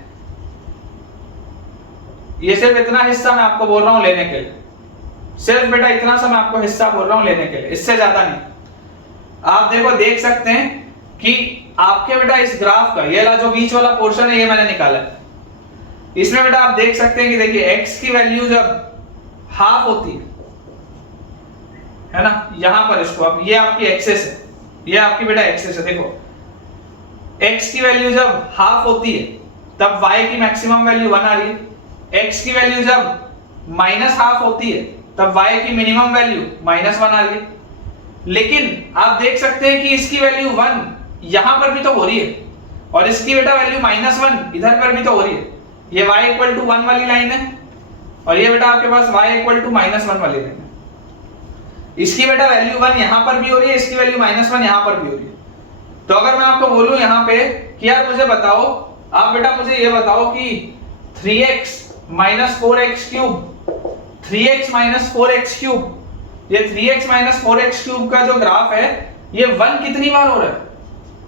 ये सिर्फ इतना हिस्सा मैं आपको बोल रहा हूं लेने के लिए, सिर्फ बेटा इतना सा मैं आपको हिस्सा बोल रहा हूं लेने के लिए, इससे ज्यादा नहीं। आप देखो देख सकते हैं कि आपके बेटा इस ग्राफ का ये जो बीच वाला पोर्शन है ये मैंने निकाला है। इसमें बेटा आप देख सकते हैं कि देखिए x की वैल्यू जब हाफ होती है ना, यहां पर इसको अब ये आपकी एक्सेस है, ये आपकी बेटा एक्सेस है। देखो x की वैल्यू जब हाफ होती है तब y की मैक्सिमम वैल्यू 1 आ रही है, x की वैल्यू जब माइनस हाफ होती है तब y की मिनिमम वैल्यू माइनस 1 आ रही है। लेकिन आप देख सकते हैं कि इसकी वैल्यू 1 यहां पर भी तो हो रही है और इसकी बेटा वैल्यू माइनस 1 इधर पर भी तो हो रही है। ये y इक्वल टू 1 वाली लाइन है और ये बेटा आपके पास y इक्वल टू माइनस 1 वाली लाइन है। इसकी बेटा वैल्यू 1 यहां पर भी हो रही है, इसकी वैल्यू माइनस 1 यहां पर भी हो रही है। तो अगर मैं आपको बोलूं यहां पे कि यार मुझे बताओ, आप बेटा मुझे ये बताओ कि 3x minus 4x cube, 3x minus 4x cube, ये 3x माइनस 4x क्यूब का जो ग्राफ है ये 1 कितनी बार हो रहा है?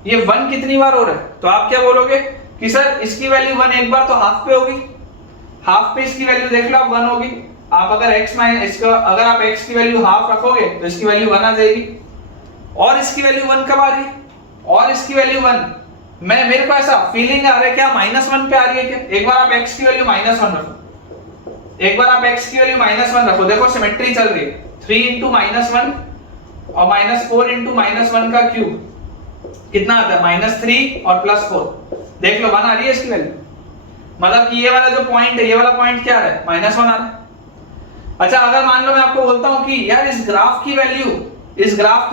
ये 1 कितनी बार हो रहा है? तो आप क्या बोलोगे कि सर इसकी वैल्यू 1 एक बार तो हाफ पे होगी, हाफ पे इसकी वैल्यू देख लो आप 1 होगी। आप अगर x माइनस इसका अगर आप x की वैल्यू हाफ रखोगे तो इसकी वैल्यू 1 आ जाएगी, और इसकी वैल्यू 1 कब आ रही है? और इसकी वैल्यू 1, मैं मेरे को ऐसा फीलिंग आ रहा है क्या माइनस 1 पे आ रही है क्या? एक बार आप x की वैल्यू माइनस 1 रखो, एक बार आप x की वैल्यू माइनस 1 रखो, देखो सिमेट्री चल रही है, 3 इंटू माइनस 1 और माइनस 4 इंटू माइनस 1 का क्यूब कितना आता है? माइनस 3 और प्लस 4, देख लो 1 आ रही है इसकी वैल्यू, मतलब कि ये वाला जो पॉइंट है, ये वाला पॉइंट क्या आ रहा है? माइनस 1 आ रहा है। अच्छा अगर मान लो मैं आपको बोलता हूं कि यार इस ग्राफ की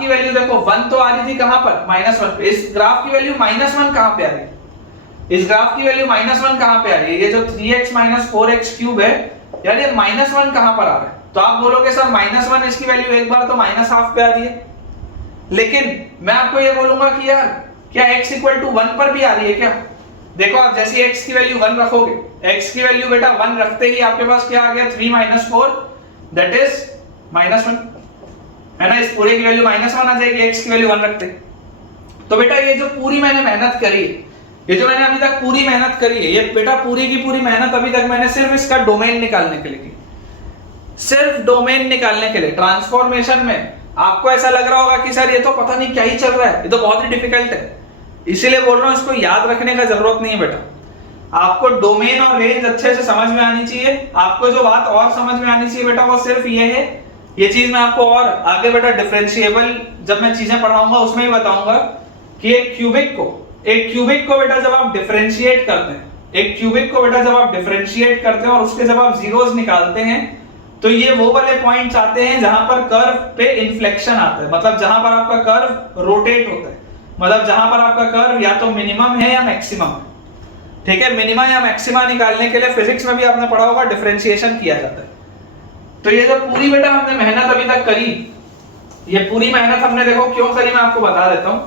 वैल्यू देखो 1 तो आ रही थी कहां पर? माइनस 1 पे। इस ग्राफ की वैल्यू माइनस 1 कहां पे आ रही है? इस ग्राफ की वैल्यू माइनस 1 कहां पे आ रही है? ये जो 3x माइनस 4x क्यूब है यार ये माइनस 1 कहां पर आ रहा है? तो आप बोलोगे सर माइनस 1 इसकी वैल्यू एक बार तो माइनस हाफ पे आ रही है, लेकिन मैं आपको ये बोलूंगा कि यार क्या x इक्वल टू 1 पर भी आ रही है क्या? देखो आप जैसे x की वैल्यू 1 रखोगे, x की वैल्यू बेटा 1 रखते ही आपके पास क्या आ गया? 3 माइनस 4 दैट इज माइनस 1, है ना। इस पूरे की वैल्यू माइनस 1 आ जाएगी x की वैल्यू 1 रखते। तो बेटा ये जो पूरी मैंने मेहनत करी है, ये जो मैंने अभी तक पूरी मेहनत करी है, ये बेटा पूरी की पूरी मेहनत अभी तक मैंने सिर्फ इसका डोमेन निकालने के लिए की, सिर्फ डोमेन निकालने के लिए। ट्रांसफॉर्मेशन में आपको ऐसा लग रहा होगा कि सर ये तो पता नहीं क्या ही चल रहा है, ये तो बहुत ही डिफिकल्ट है, इसीलिए बोल रहा हूं इसको याद रखने का जरूरत नहीं है बेटा। आपको डोमेन और रेंज अच्छे से समझ में आनी चाहिए। आपको जो बात और समझ में आनी चाहिए बेटा वो सिर्फ ये है, ये चीज मैं आपको और आगे बेटा डिफरेंशिएबल जब मैं चीजें पढ़ाऊंगा उसमें ही बताऊंगा कि एक क्यूबिक को बेटा जब आप डिफरेंशिएट करते हैं एक क्यूबिक को बेटा जब आप डिफरेंशिएट करते हैं और उसके जब आप जीरोस निकालते हैं तो ये वो वाले पॉइंट्स आते हैं जहां पर कर्व पे इन्फ्लेक्शन आता है, मतलब जहां पर आपका कर्व रोटेट होता है, मतलब जहां पर आपका कर्व या तो मिनिमम है या मैक्सिमम है। ठीक है, मिनिमा या मैक्सिमा निकालने के लिए फिजिक्स में भी आपने पढ़ा होगा डिफरेंशिएशन किया जाता है। तो ये जो पूरी बेटा हमने मेहनत अभी तक करी, ये पूरी मेहनत हमने देखो क्यों करी, मैं आपको बता देता हूं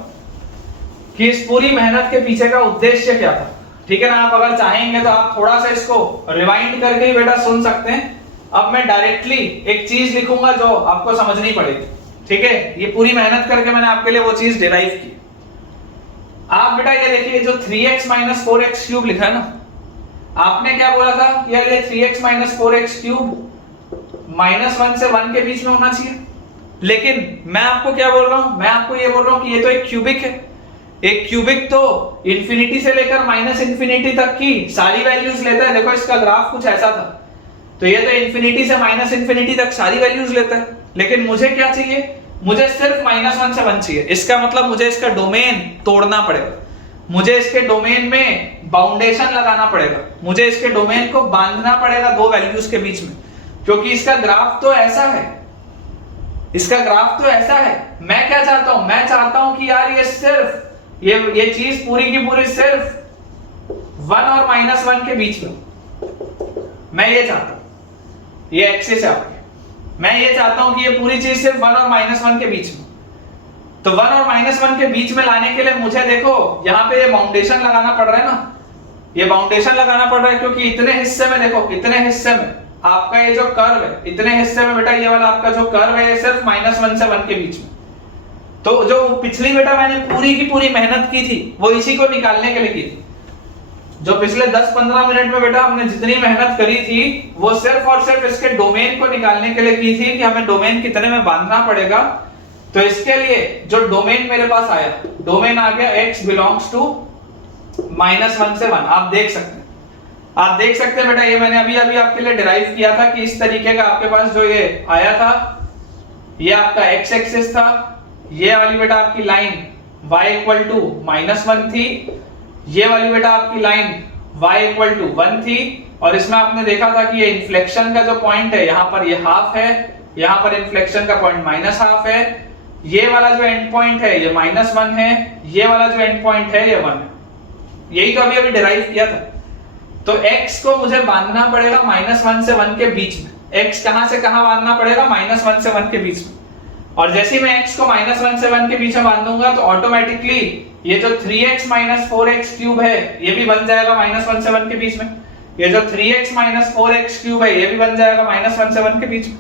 कि इस पूरी मेहनत के पीछे का उद्देश्य क्या था। ठीक है ना, आप अगर चाहेंगे तो आप थोड़ा सा इसको रिवाइंड करके ही बेटा सुन सकते हैं। अब मैं डायरेक्टली एक चीज लिखूंगा जो आपको समझनी पड़ेगी। ठीक है, ये पूरी मेहनत करके मैंने आपके लिए वो चीज डिराइव की। आप बेटा ये देखिए जो 3x - 4x क्यूब लिखा है ना, आपने क्या बोला था यार ये 3x - 4x क्यूब -1 से 1 के बीच में होना चाहिए, लेकिन मैं आपको क्या बोल रहा हूं, मैं आपको ये बोल रहा हूं कि ये तो एक क्यूबिक है। एक क्यूबिक तो इंफिनिटी से लेकर -इंफिनिटी तक की सारी वैल्यूज लेता है। देखो इसका ग्राफ कुछ ऐसा था, तो ये तो इंफिनिटी से -इंफिनिटी तक सारी वैल्यूज लेता है, लेकिन मुझे क्या चाहिए, मुझे सिर्फ -1 से 1 चाहिए। इसका मतलब मुझे इसका डोमेन तोड़ना पड़ेगा, मुझे इसके डोमेन में बाउंडेशन लगाना पड़ेगा, मुझे इसके डोमेन को बांधना पड़ेगा दो वैल्यूज के बीच में, क्योंकि इसका ग्राफ तो ऐसा है, इसका ग्राफ तो ऐसा है। मैं क्या चाहता हूं, मैं चाहता हूं कि यार ये सिर्फ ये चीज पूरी की पूरी सिर्फ 1 और -1 के बीच में, मैं ये चाहता हूं, ये एक्सिस है आपकी, मैं ये चाहता हूं कि ये पूरी चीज सिर्फ 1 और -1 के बीच में। तो 1 और -1 के बीच में लाने के लिए मुझे देखो यहाँ पे ये बाउंडेशन लगाना पड़ रहा है ना, ये बाउंडेशन लगाना पड़ रहा है, क्योंकि इतने हिस्से में देखो, इतने हिस्से में आपका ये जो कर्व है, इतने हिस्से में बेटा ये वाला आपका जो कर्व है ये सिर्फ -1 से 1 के बीच में। तो जो पिछली बेटा मैंने पूरी की पूरी मेहनत की थी वो इसी को निकालने के लिए की थी। जो पिछले 10-15 मिनट में बेटा हमने जितनी मेहनत करी थी वो सिर्फ और सिर्फ इसके डोमेन को निकालने के लिए की थी कि हमें डोमेन कितने में बांधना पड़ेगा। तो इसके लिए जो डोमेन मेरे पास आया, डोमेन आ गया x बिलोंग्स टू -1 से 1। आप देख सकते हैं, आप देख सकते हैं बेटा, ये मैंने अभी अभी आपके लिए डिराइव किया था कि इस तरीके का आपके पास जो ये आया था, ये आपका x एक्सिस था, ये वाली बेटा आपकी लाइन y = -1 थी, ये वाली बेटा आपकी लाइन y = 1 थी, और इसमें आपने देखा था कि ये इन्फ्लेक्शन का जो पॉइंट है यहाँ पर ये हाफ है, यहाँ पर इन्फ्लेक्शन का पॉइंट -1/2 है, ये वाला जो एंड पॉइंट है ये -1 है, ये वाला जो एंड पॉइंट है ये 1 है। यही तो अभी अभी डिराइव किया था। तो x को मुझे बांधना पड़ेगा -1 से 1 के बीच में। x कहां से कहां बांधना पड़ेगा, -1 से 1 के बीच में। और जैसे ही मैं x को -1 से 1 के बीच में बांध दूंगा तो ऑटोमेटिकली ये जो 3x - 4x क्यूब है ये भी बन जाएगा -1 से 1 के बीच में। ये जो 3x - 4x क्यूब है ये भी बन जाएगा -1 से 1 के बीच में।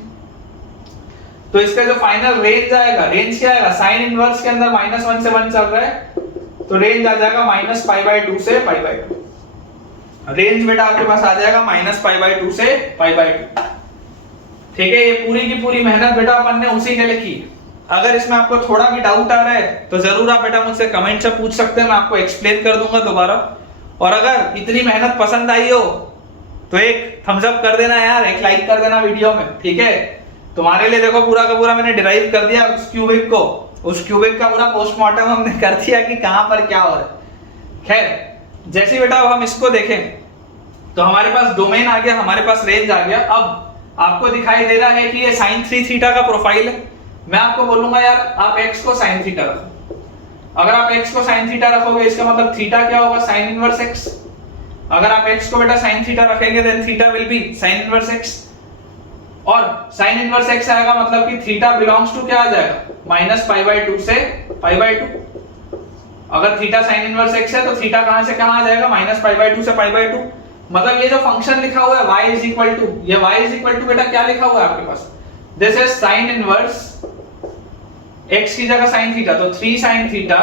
तो इसका जो फाइनल रेंज आएगा, रेंज क्या आएगा, साइन इनवर्स के अंदर -1 से 1 चल रहा है, तो रेंज आ जाएगा -π/2 से π/2। रेंज बेटा आपके पास आ जाएगा -π/2 से π/2। ठीक है, ये पूरी की पूरी मेहनत बेटा अपन ने उसी के लिए की। अगर इसमें आपको थोड़ा भी डाउट आ रहा है तो जरूर आप बेटा मुझसे कमेंट से पूछ सकते हैं, मैं आपको एक्सप्लेन कर दूंगा दोबारा। और अगर इतनी मेहनत पसंद आई हो तो एक थम्स अप कर देना यार, एक लाइक कर देना वीडियो में। ठीक है, तुम्हारे लिए देखो पूरा का पूरा मैंने डिराइव कर दिया उस क्यूबिक को, उस क्यूबिक का पूरा पोस्टमार्टम हमने कर दिया कि कहां पर क्या हो रहा है। खैर, जैसे बेटा अब हम इसको देखें तो हमारे पास डोमेन आ गया, हमारे पास रेंज आ गया। अब आपको दिखाई दे रहा है कि ये sin 3 थीटा का प्रोफाइल है। मैं आपको बोलूंगा यार आप x को sin थीटा रखो। अगर आप x को sin थीटा रखोगे इसका मतलब थीटा क्या होगा, sin इनवर्स x। अगर आप x को बेटा sin थीटा रखेंगे then theta will be sin inverse x, और sin इनवर्स x आएगा मतलब कि थीटा बिलोंग्स टू क्या आ जाएगा, -π/2 से π/2। अगर थीटा sin इनवर्स x है तो थीटा कहां से कहां आ जाएगा, -π/2 से π/2। मतलब ये जो फंक्शन लिखा हुआ है y = ये y = बेटा क्या लिखा हुआ है आपके पास, this is sin inverse x की जगह sin थीटा, तो 3 sin theta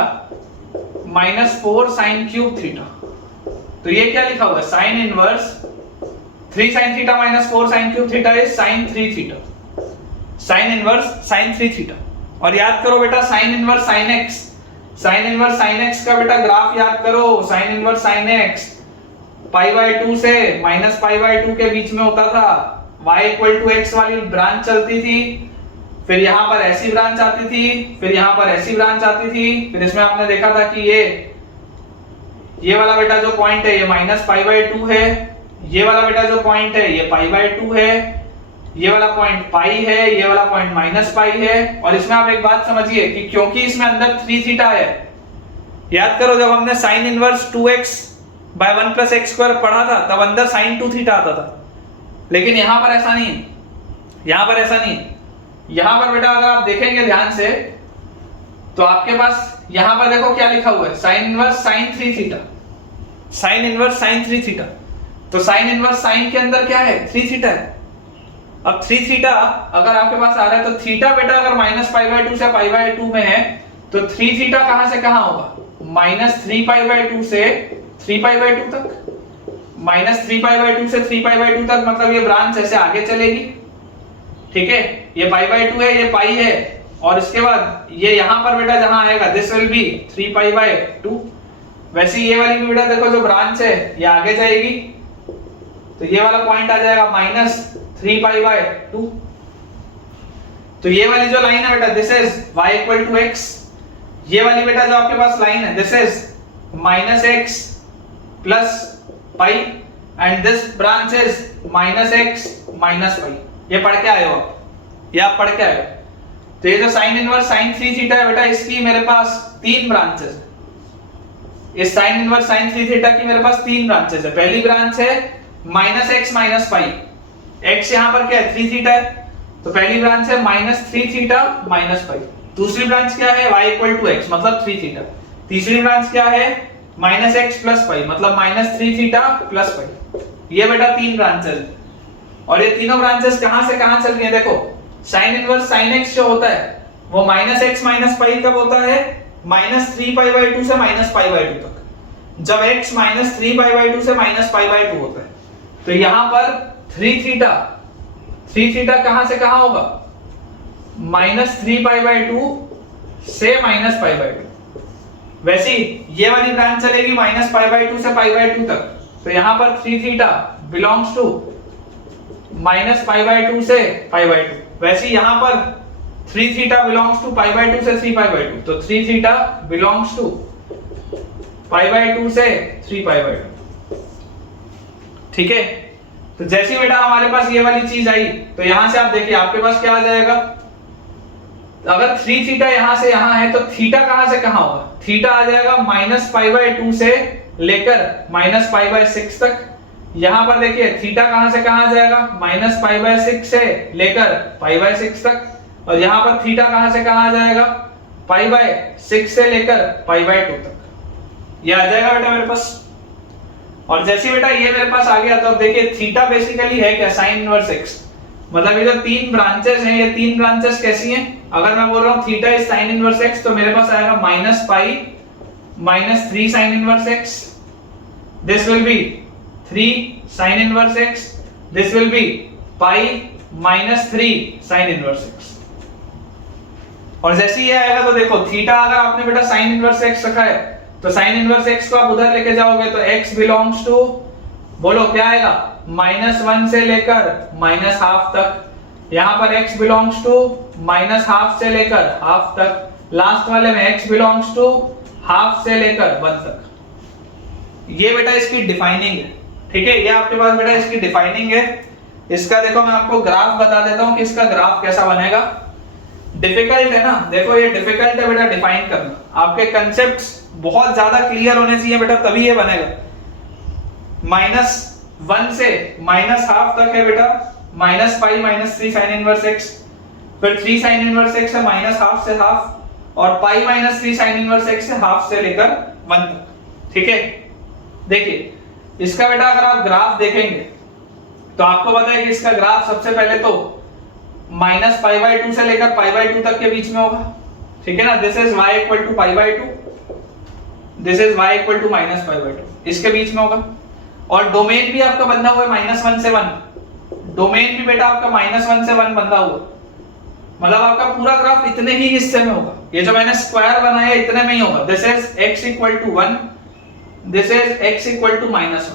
-4 sin cube theta. तो ये क्या लिखा हुआ है, sin inverse 3 sin theta -4 sin cube theta is sin 3 theta, sin inverse sin 3 theta. और याद करो बेटा sin inverse sin x, sin inverse sin x का बेटा ग्राफ याद करो, sin इनवर्स sin x π/2 से -π/2 के बीच में होता था। y = x वाली ब्रांच चलती थी, फिर यहां पर ऐसी ब्रांच आती थी, फिर यहां पर ऐसी ब्रांच आती थी, फिर इसमें आपने देखा था कि ये वाला बेटा जो पॉइंट है ये -π/2 है, ये वाला बेटा जो पॉइंट है ये π/2 है, ये वाला पॉइंट पाई है, ये वाला पॉइंट -π है। और इसमें आप एक बात समझिए कि क्योंकि इसमें अंदर 3 थीटा है, याद करो जब हमने sin इनवर्स 2x/1 + x² पढ़ा था तब अंदर sin 2 थीटा आता था, लेकिन यहां पर ऐसा नहीं है, यहां पर ऐसा नहीं है। यहां पर बेटा अगर आप देखेंगे ध्यान से तो आपके पास यहां पर देखो क्या लिखा हुआ है, sin inverse sin 3 theta, sin inverse sin 3 theta. तो sin इनवर्स sin के अंदर क्या है, 3 थीटा है। अब 3 थीटा अगर आपके पास आ रहा है तो थीटा बेटा अगर -π/2 से π/2 में है तो 3 थीटा कहां से कहां होगा, -3π/2 से 3π/2 तक, -3π/2 से 3π/2 तक, मतलब ये ब्रांच ऐसे आगे चलेगी, ठीक है। ये π/2 है, ये पाई है, और इसके बाद ये यहां पर बेटा जहां आएगा दिस विल बी 3π/2। वैसे ये वाली भी बेटा देखो जो ब्रांच है ये आगे जाएगी, तो ये वाला पॉइंट आ जाएगा -3π/2। तो ये वाली जो लाइन है बेटा दिस इज y = x, ये वाली बेटा जो आपके पास लाइन है this is -x + π, and this branch is -x - π। ये पढ़ के आए हो आप, ये आप पढ़ के आए हो। तो ये जो sin इनवर्स sin 3 थीटा है बेटा इसकी मेरे पास 3 ब्रांचेस है। इस sin इनवर्स sin 3 थीटा की मेरे पास 3 ब्रांचेस है। पहली ब्रांच है -x - π, x यहां पर क्या है 3 थीटा है, तो पहली ब्रांच है -3 थीटा - π। दूसरी ब्रांच क्या है y = x मतलब 3 थीटा। तीसरी ब्रांच क्या है -x + π मतलब -3 थीटा + π। ये बेटा 3 ब्रांचेस है, और ये तीनों ब्रांचेस कहां से कहां चल रही है, देखो sin इनवर्स sin x जो होता है वो -x - π कब होता है, -3π/2 से -π/2 तक, जब x -3π/2 से -π/2 होता है। तो यहां पर 3 थीटा कहां से कहां होगा, -3π/2 से -π/2। वैसे ये वाली ब्रांच चलेगी -π/2 से π/2 तक, तो यहां पर 3 थीटा बिलोंग्स टू -π/2 से π/2। वैसे यहां पर 3 थीटा बिलोंग्स टू π/2 से 3π/2, तो 3 थीटा बिलोंग्स टू π/2 से 3π/2, ठीक है। तो जैसे बेटा हमारे पास ये वाली चीज आई तो यहां से आप देखिए आपके पास क्या आ जाएगा, अगर 3 थीटा यहां से यहां है तो थीटा कहां से कहां होगा, थीटा आ जाएगा -π/2 से लेकर -π/6 तक। यहां पर देखिए थीटा कहां से कहां आ जाएगा, -π/6 से लेकर π/6 तक, और यहां पर थीटा कहां से कहां आ जाएगा, π/6 से लेकर π/2 तक। ये आ जाएगा बेटा मेरे पास। और जैसे बेटा ये मेरे पास आ गया तो अब देखिए थीटा बेसिकली है क्या, sin इनवर्स x, मतलब ये जो 3 ब्रांचेस हैं ये 3 ब्रांचेस कैसी हैं, अगर मैं बोल रहा हूं theta is sin inverse x तो मेरे पास आएगा -π - 3 sin inverse x, this will be 3 sin inverse x, this will be π - 3 sin inverse x। और जैसे ये आएगा तो देखो थीटा अगर आपने बेटा sin इनवर्स x रखा है तो sin इनवर्स x को आप उधर लेके जाओगे तो x बिलोंग्स टू, बोलो क्या आएगा, -1 से लेकर -½ तक। यहां पर x बिलोंग्स टू -½ से लेकर ½ तक, लास्ट वाले में x बिलोंग्स टू ½ से लेकर 1 तक। ये बेटा इसकी डिफाइनिंग है, ठीक है। ये आपके पास बेटा इसकी डिफाइनिंग है। इसका देखो मैं आपको ग्राफ बता देता हूं कि इसका ग्राफ कैसा बनेगा। डिफिकल्ट है ना, देखो ये डिफिकल्ट है बेटा डिफाइन करना, आपके कंसेप्ट्स बहुत ज्यादा क्लियर होने चाहिए बेटा तभी ये बनेगा। -1 से -½ तक है बेटा, -π - 3 sin इनवर्स x, फिर 3 sin इनवर्स x है -½ से ½ और π - 3 sin इनवर्स x से ½ से लेकर 1 तक, ठीक है। देखिए इसका बेटा अगर आप ग्राफ देखेंगे तो आपको पता है कि इसका ग्राफ सबसे पहले तो -π/2 से लेकर π/2 तक के बीच में होगा, ठीक है ना। This is y = π/2, this is y = -π/2, इसके बीच में होगा। और डोमेन भी आपका बंधा हुआ है -1 से 1, डोमेन भी बेटा आपका -1 से 1 बंधा हुआ, मतलब आपका पूरा ग्राफ इतने ही हिस्से में होगा। ये जो मैंने स्क्वायर बनाया इतने में ही होगा। This is x = 1, this is x = -1,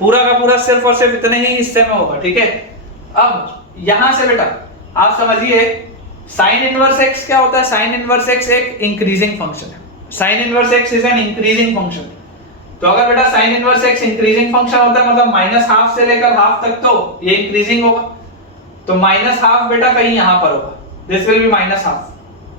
पूरा का पूरा सिर्फ और सिर्फ इतने ही हिस्से में होगा, ठीक है। अब यहां से बेटा आप समझिए sin इनवर्स x क्या होता है, sin इनवर्स x एक इंक्रीजिंग फंक्शन है। sin inverse x is an increasing function. तो अगर बेटा sine inverse x increasing function होता है, मतलब माइनस हाफ से लेकर हाफ तक तो ये इंक्रीजिंग होगा, तो माइनस हाफ बेटा कहीं यहां पर होगा, this will be minus half,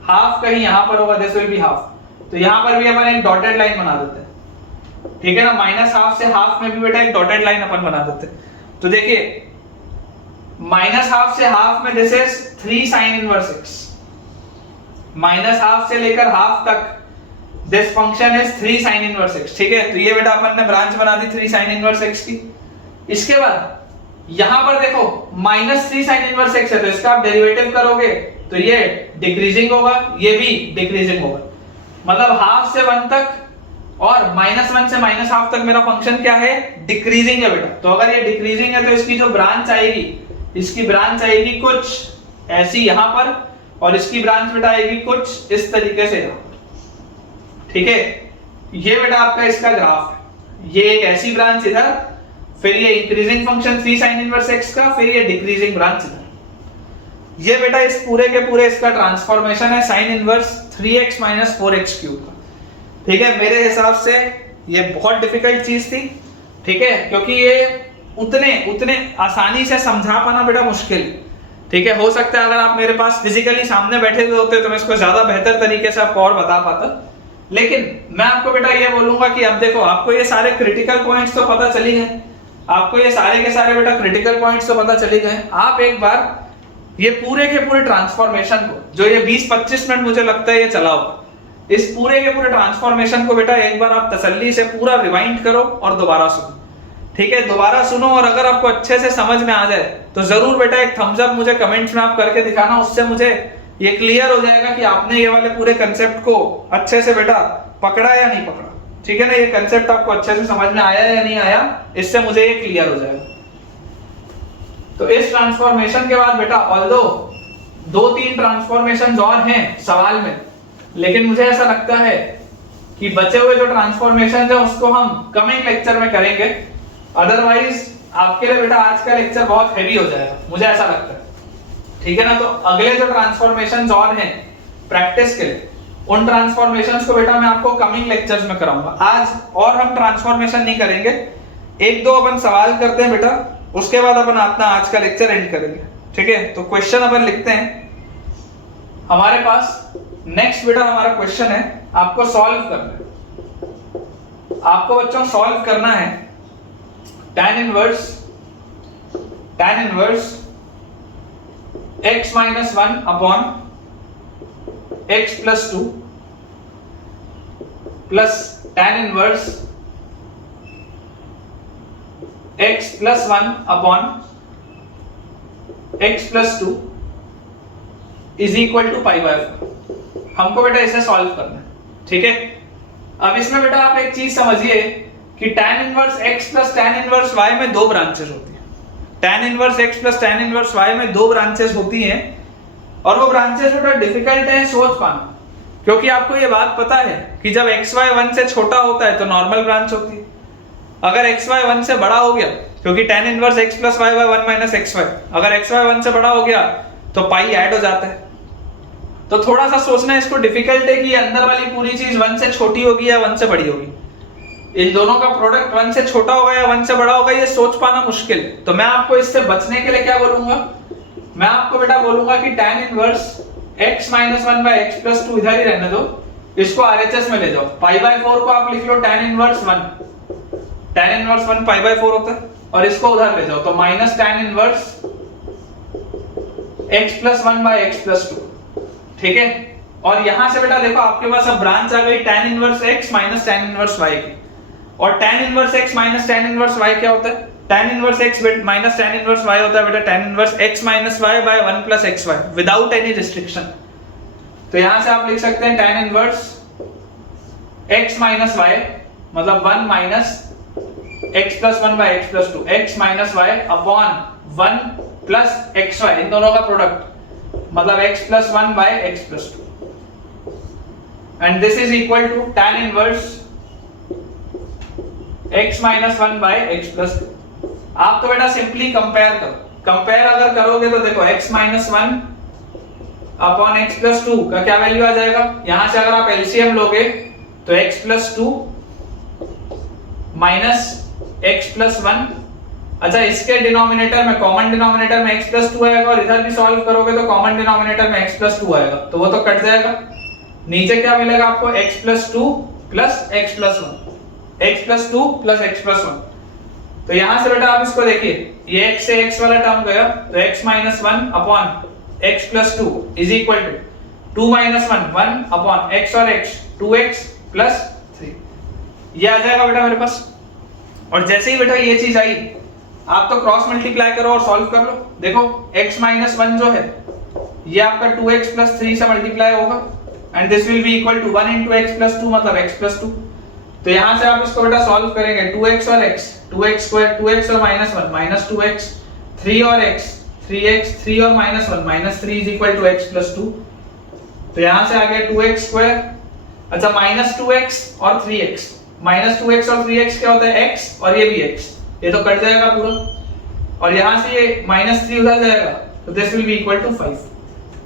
half कहीं यहां पर होगा, दिस विल बी हाफ, तो यहां पर भी अपन एक डॉटेड लाइन बना देते हैं, ठीक है ना, माइनस हाफ से हाफ में भी बेटा एक डॉटेड लाइन अपन बना देते हैं। तो देखिए माइनस हाफ से हाफ में this is 3 sign inverse x, minus half से लेकर हाफ तक this function is 3 sign inverse x, ठीक है। तो ये बेटा अपन ने ब्रांच बना दी 3 साइन इनवर्स x की। इसके बाद यहां पर देखो -3 साइन इनवर्स x है, तो इसका आप डेरिवेटिव करोगे तो ये डिक्रीजिंग होगा, ये भी डिक्रीजिंग होगा, मतलब हाफ से 1 तक और -1 से -हाफ तक मेरा फंक्शन क्या है, डिक्रीजिंग है बेटा। तो अगर ये डिक्रीजिंग है तो इसकी जो ब्रांच आएगी, इसकी ब्रांच आएगी कुछ ऐसी यहां पर, और इसकी ब्रांच बेटा आएगी कुछ इस तरीके से, ठीक है। ये बेटा आपका इसका ग्राफ है, ये एक ऐसी ब्रांच इधर, फिर ये increasing function 3 sign inverse x का, फिर ये डिक्रीजिंग ब्रांच इधर। ये बेटा इस पूरे के पूरे इसका ट्रांसफॉर्मेशन है sine inverse 3x - 4x cube का, ठीक है। मेरे हिसाब से ये बहुत डिफिकल्ट चीज थी, ठीक है, क्योंकि ये उतने आसानी से समझा पाना बेटा मुश्किल, ठीक है। हो सकता है अगर आप मेरे पास फिजिकली सामने बैठे हुए होते तो मैं इसको ज्यादा बेहतर तरीके से आपको और बता पाता, लेकिन मैं आपको बेटा ये बोलूंगा कि अब देखो आपको ये सारे क्रिटिकल पॉइंट्स तो पता चली गए, आपको ये सारे के सारे बेटा क्रिटिकल पॉइंट्स तो पता चली गए। आप एक बार ये पूरे के पूरे ट्रांसफॉर्मेशन को, जो ये 20-25 मिनट मुझे लगता है ये चला होगा, इस पूरे के पूरे ट्रांसफॉर्मेशन को बेटा एक बार आप तसल्ली से पूरा रिवाइंड करो और दोबारा सुनो, ठीक है। दोबारा सुनो और अगर आपको अच्छे से समझ में आ जाए तो जरूर बेटा एक थम्स अप मुझे कमेंट्स में आप करके दिखाना, उससे मुझे ये क्लियर हो जाएगा कि आपने ये वाले पूरे कंसेप्ट को अच्छे से बेटा पकड़ा या नहीं पकड़ा, ठीक है ना। ये कंसेप्ट आपको अच्छे से समझ में आया या नहीं आया, इससे मुझे ये क्लियर हो जाएगा। तो इस ट्रांसफॉर्मेशन के बाद बेटा ऑल्दो 2-3 ट्रांसफॉर्मेशंस और हैं सवाल में, लेकिन मुझे ऐसा लगता है कि बचे हुए जो ट्रांसफॉर्मेशन है उसको हम कमिंग लेक्चर में करेंगे, अदरवाइज आपके लिए बेटा आज का लेक्चर बहुत हैवी हो जाएगा, मुझे ऐसा लगता है, ठीक है ना। तो अगले जो ट्रांसफॉर्मेशंस और हैं प्रैक्टिस के लिए, उन ट्रांसफॉर्मेशंस को बेटा मैं आपको कमिंग लेक्चर्स में कराऊंगा। आज और हम ट्रांसफॉर्मेशन नहीं करेंगे, 1-2 अपन सवाल करते हैं बेटा, उसके बाद अपन अपना आज का लेक्चर एंड करेंगे, ठीक है। तो क्वेश्चन अपन लिखते हैं हमारे पास। नेक्स्ट बेटा हमारा क्वेश्चन है, आपको सॉल्व करना है, आपको बच्चों सॉल्व करना है tan inverse x - 1 upon x + 2 plus tan inverse x + 1 upon x + 2 is equal to π/4। हमको बेटा इसे सॉल्व करना है, ठीक है। अब इसमें बेटा आप एक चीज समझिए कि tan inverse x + tan inverse y में 2 ब्रांचेस होती हैं, tan inverse x + tan inverse y में 2 ब्रांचेस होती हैं, और वो ब्रांचेस बेटा डिफिकल्ट है सोच पाना, क्योंकि आपको ये बात पता है कि जब xy 1 से छोटा होता है तो नॉर्मल ब्रांच होती है, अगर xy 1 से बड़ा हो गया, क्योंकि tan inverse x + y 1 - xy, अगर xy 1 से बड़ा हो गया तो पाई ऐड हो जाता है। तो थोड़ा सा सोचना इसको डिफिकल्ट है कि अंदर वाली पूरी चीज 1 से छोटी होगी या 1 से बड़ी होगी, इन दोनों का प्रोडक्ट 1 से छोटा होगा या 1 से बड़ा होगा, ये सोच पाना मुश्किल है। तो मैं आपको इससे बचने के लिए क्या बोलूंगा, मैं आपको बेटा बोलूंगा कि tan इनवर्स x - 1/x + 2 इधर ही रहने दो, इसको RHS में ले जाओ, π/4 को आप लिख लो tan इनवर्स 1, tan इनवर्स 1 π/4 होता है, और इसको उधर ले जाओ तो minus tan inverse x + 1/x + 2, ठीक है। और यहां से बेटा देखो आपके पास अब ब्रांच आ गई tan inverse x - tan inverse y की, और tan inverse x - tan inverse y क्या होता है, tan inverse x - tan inverse y होता है बेटा tan inverse x - y/1 + xy without any restriction. तो यहां से आप लिख सकते हैं tan इनवर्स x - y मतलब 1 - x + 1/x + 2, x - y upon 1 + xy, इन दोनों का प्रोडक्ट मतलब x + 1/x + 2, and this is equal to tan inverse x - 1/x + 2। आप तो बेटा सिंपली कंपेयर करो, कंपेयर अगर करोगे तो देखो x - 1 अपॉन x + 2 का क्या वैल्यू आ जाएगा, यहां से अगर आप एलसीएम लोगे तो x + 2 माइनस x प्लस 1। अच्छा, इसके डिनोमिनेटर में, कॉमन डिनोमिनेटर में x प्लस 2 आएगा, और इधर भी सॉल्व करोगे तो कॉमन डिनोमिनेटर में x प्लस 2 आएगा, तो वो तो कट जाएगा। नीचे क्या मिलेगा आपको, x plus 2 plus x plus 1, x plus 2 plus x plus 1। तो यहां से बेटा आप इसको देखिए, ये x से x वाला टर्म गया, तो x minus 1 upon x plus 2 is equal to 2 minus 1 1 upon x और x 2x प्लस 3, ये आ जाएगा बेटा मेरे पास। और जैसे ही बेटा ये चीज आई, आप तो क्रॉस मल्टीप्लाई करो और सॉल्व कर लो। देखो x माइनस 1 जो है ये आपका 2x प्लस 3 से मल्टीप्लाई होगा, and this will be equal to 1 into x plus 2 मतलब x प्लस 2। तो यहां से आप इसको बेटा सॉल्व करेंगे, 2x और x 2x स्क्वायर, 2x और माइनस 1 माइनस 2x, 3 और x 3x, 3 और minus 1 minus 3 is equal to x plus 2। तो यहां से आ गया 2x स्क्वायर। अच्छा, माइनस 2x और 3x, माइनस 2x और 3x क्या होता है, x, और ये भी x, ये तो कट जाएगा पूरा, और यहां से ये माइनस 3 उधर जाएगा, तो this will be equal to 5।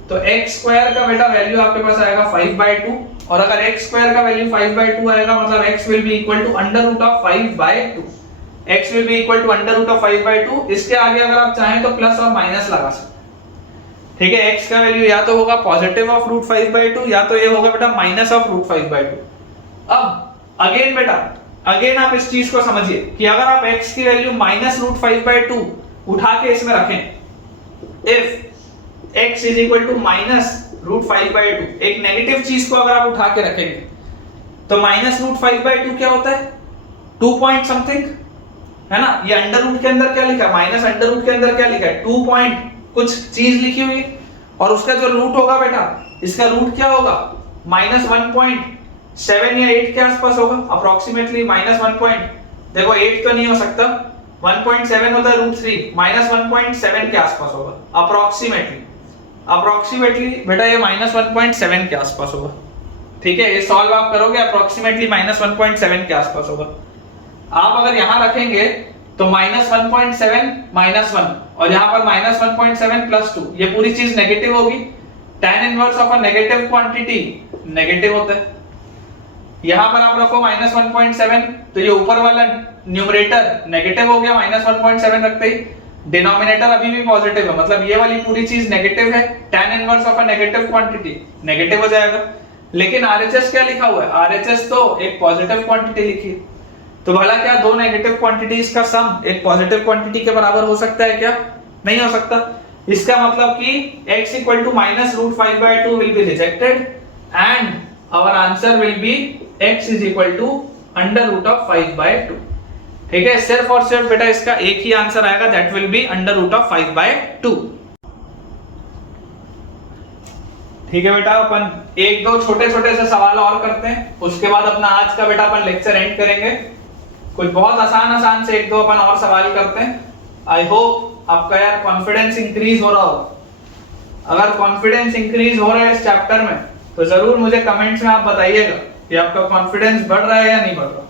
तो x स्क्वायर का बेटा वैल्यू आपके पास आएगा 5/2, और अगर x स्क्वायर का वैल्यू 5/2 आएगा मतलब x will be equal to under root of 5/2, x will be equal to under root of 5/2। इसके आगे अगर आप चाहें तो प्लस और माइनस लगा सकते, ठीक है। x का वैल्यू या तो होगा पॉजिटिव ऑफ रूट 5/2 या तो ये होगा बेटा माइनस ऑफ रूट 5/2। अब अगेन बेटा, अगेन आप इस चीज को समझिए कि अगर आप x की वैल्यू माइनस रूट 5/2 उठा के इसमें रखें, if x is equal to minus root 5/2, एक नेगेटिव चीज को अगर आप उठा के रखेंगे, तो माइनस रूट 5/2 क्या होता है, 2 पॉइंट समथिंग, है ना। ये अंडर रूट के अंदर क्या लिखा है, माइनस अंडर रूट के अंदर क्या लिखा है, 2 पॉइंट कुछ चीज लिखी हुई है, और उसका जो रूट होगा बेटा, इसका रूट क्या होगा, माइनस 1.7 या 8 के आसपास होगा अप्रोक्सीमेटली, माइनस 1. देखो 8 तो नहीं हो सकता, 1.7 होता है रूट 3, माइनस 1.7 के आसपास होगा अप्रोक्सीमेटली बेटा, ये माइनस 1.7 के आसपास होगा, ठीक है। ये सॉल्व आप करोगे अप्रोक्सीमेटली माइनस 1.7 के आसपास होगा। आप अगर यहां रखेंगे तो माइनस 1.7 माइनस 1, और यहां पर माइनस 1.7 प्लस 2, ये पूरी चीज नेगेटिव होगी। tan inverse of a negative quantity negative होता है। यहां पर आप रखो माइनस 1.7, तो ये ऊपर वाला न्यूमरेटर नेगेटिव हो गया माइनस 1.7 रखते ही, डिनोमिनेटर अभी भी पॉजिटिव है, मतलब ये वाली पूरी चीज नेगेटिव है। tan inverse of a negative quantity negative हो जाएगा। लेकिन RHS क्या लिखा हुआ है, RHS तो एक पॉजिटिव क्वांटिटी लिखी है, तो भला क्या दो नेगेटिव क्वांटिटीज का सम एक पॉजिटिव क्वांटिटी के बराबर हो सकता है क्या, नहीं हो सकता। इसका मतलब कि x equal to minus root 5/2 will be rejected, and our answer will be x is equal to under root of 5/2, ठीक है। सिर्फ और सिर्फ बेटा इसका एक ही आंसर आएगा, that will be under root of 5/2, ठीक है बेटा। अपन एक दो छोटे छोटे से सवाल और करते हैं, उसके बाद अपना आज का बेटा अपन लेक्चर एंड करेंगे। कुछ बहुत आसान से एक दो अपन और सवाल करते हैं। आई होप आपका यार कॉन्फिडेंस इंक्रीज हो रहा हो। अगर कॉन्फिडेंस इंक्रीज हो रहा है इस चैप्टर में, तो जरूर मुझे कमेंट्स में आप बताइएगा कि आपका कॉन्फिडेंस बढ़ रहा है या नहीं बढ़ रहा।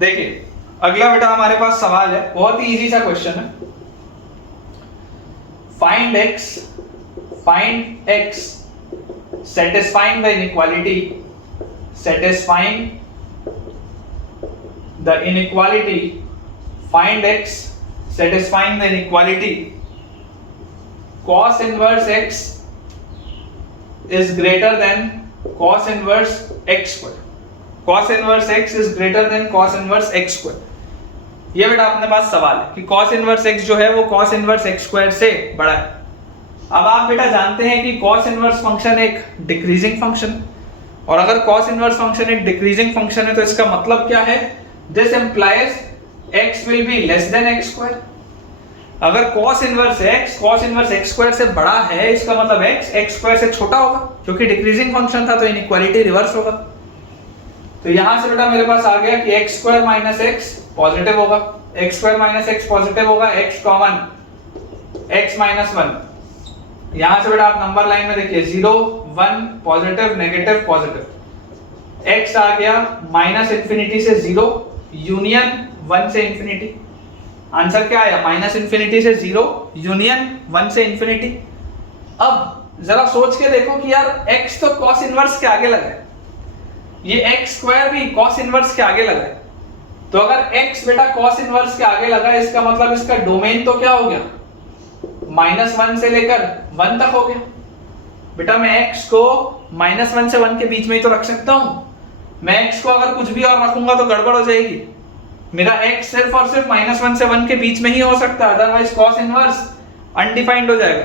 देखिए अगला बेटा हमारे पास सवाल है, बहुत ही इजी सा क्वेश्चन है। Find x satisfying the inequality find x satisfying the inequality cos inverse x is greater than cos inverse x square, cos inverse x is greater than cos inverse x square। ये बेटा अपने पास सवाल है कि cos inverse x जो है वो cos inverse x square से बड़ा है। अब आप बेटा जानते हैं कि cos इनवर्स फंक्शन एक डिक्रीजिंग फंक्शन, और अगर cos इनवर्स फंक्शन एक डिक्रीजिंग फंक्शन है तो इसका मतलब क्या है, this implies x will be less than x square. अगर cos इनवर्स x स्क्वायर से बड़ा है, इसका मतलब x स्क्वायर से छोटा होगा, क्योंकि डिक्रीजिंग फंक्शन था तो इनइक्वालिटी रिवर्स होगा। तो यहां से बेटा मेरे पास आ गया कि x square minus x positive होगा, x square minus x positive होगा, x कॉमन x माइनस 1। यहां से बेटा आप नंबर लाइन में देखिए 0 1 पॉजिटिव नेगेटिव पॉजिटिव, x आ गया माइनस इंफिनिटी से 0 यूनियन 1 से इंफिनिटी। आंसर क्या आया, माइनस इंफिनिटी से 0 यूनियन 1 से इंफिनिटी। अब जरा सोच के देखो कि यार x तो cos इनवर्स के आगे लगा है, ये x स्क्वायर भी cos इनवर्स के आगे लगा है, तो अगर x बेटा cos इनवर्स के आगे लगा इसका मतलब इसका डोमेन तो क्या हो गया, -1 से लेकर 1 तक हो गया। बेटा मैं x को -1 से 1 के बीच में ही तो रख सकता हूं। मैं x को अगर कुछ भी और रखूंगा तो गड़बड़ हो जाएगी। मेरा x सिर्फ और सिर्फ -1 से 1 के बीच में ही हो सकता है, अदरवाइज cos इनवर्स अनडिफाइंड हो जाएगा।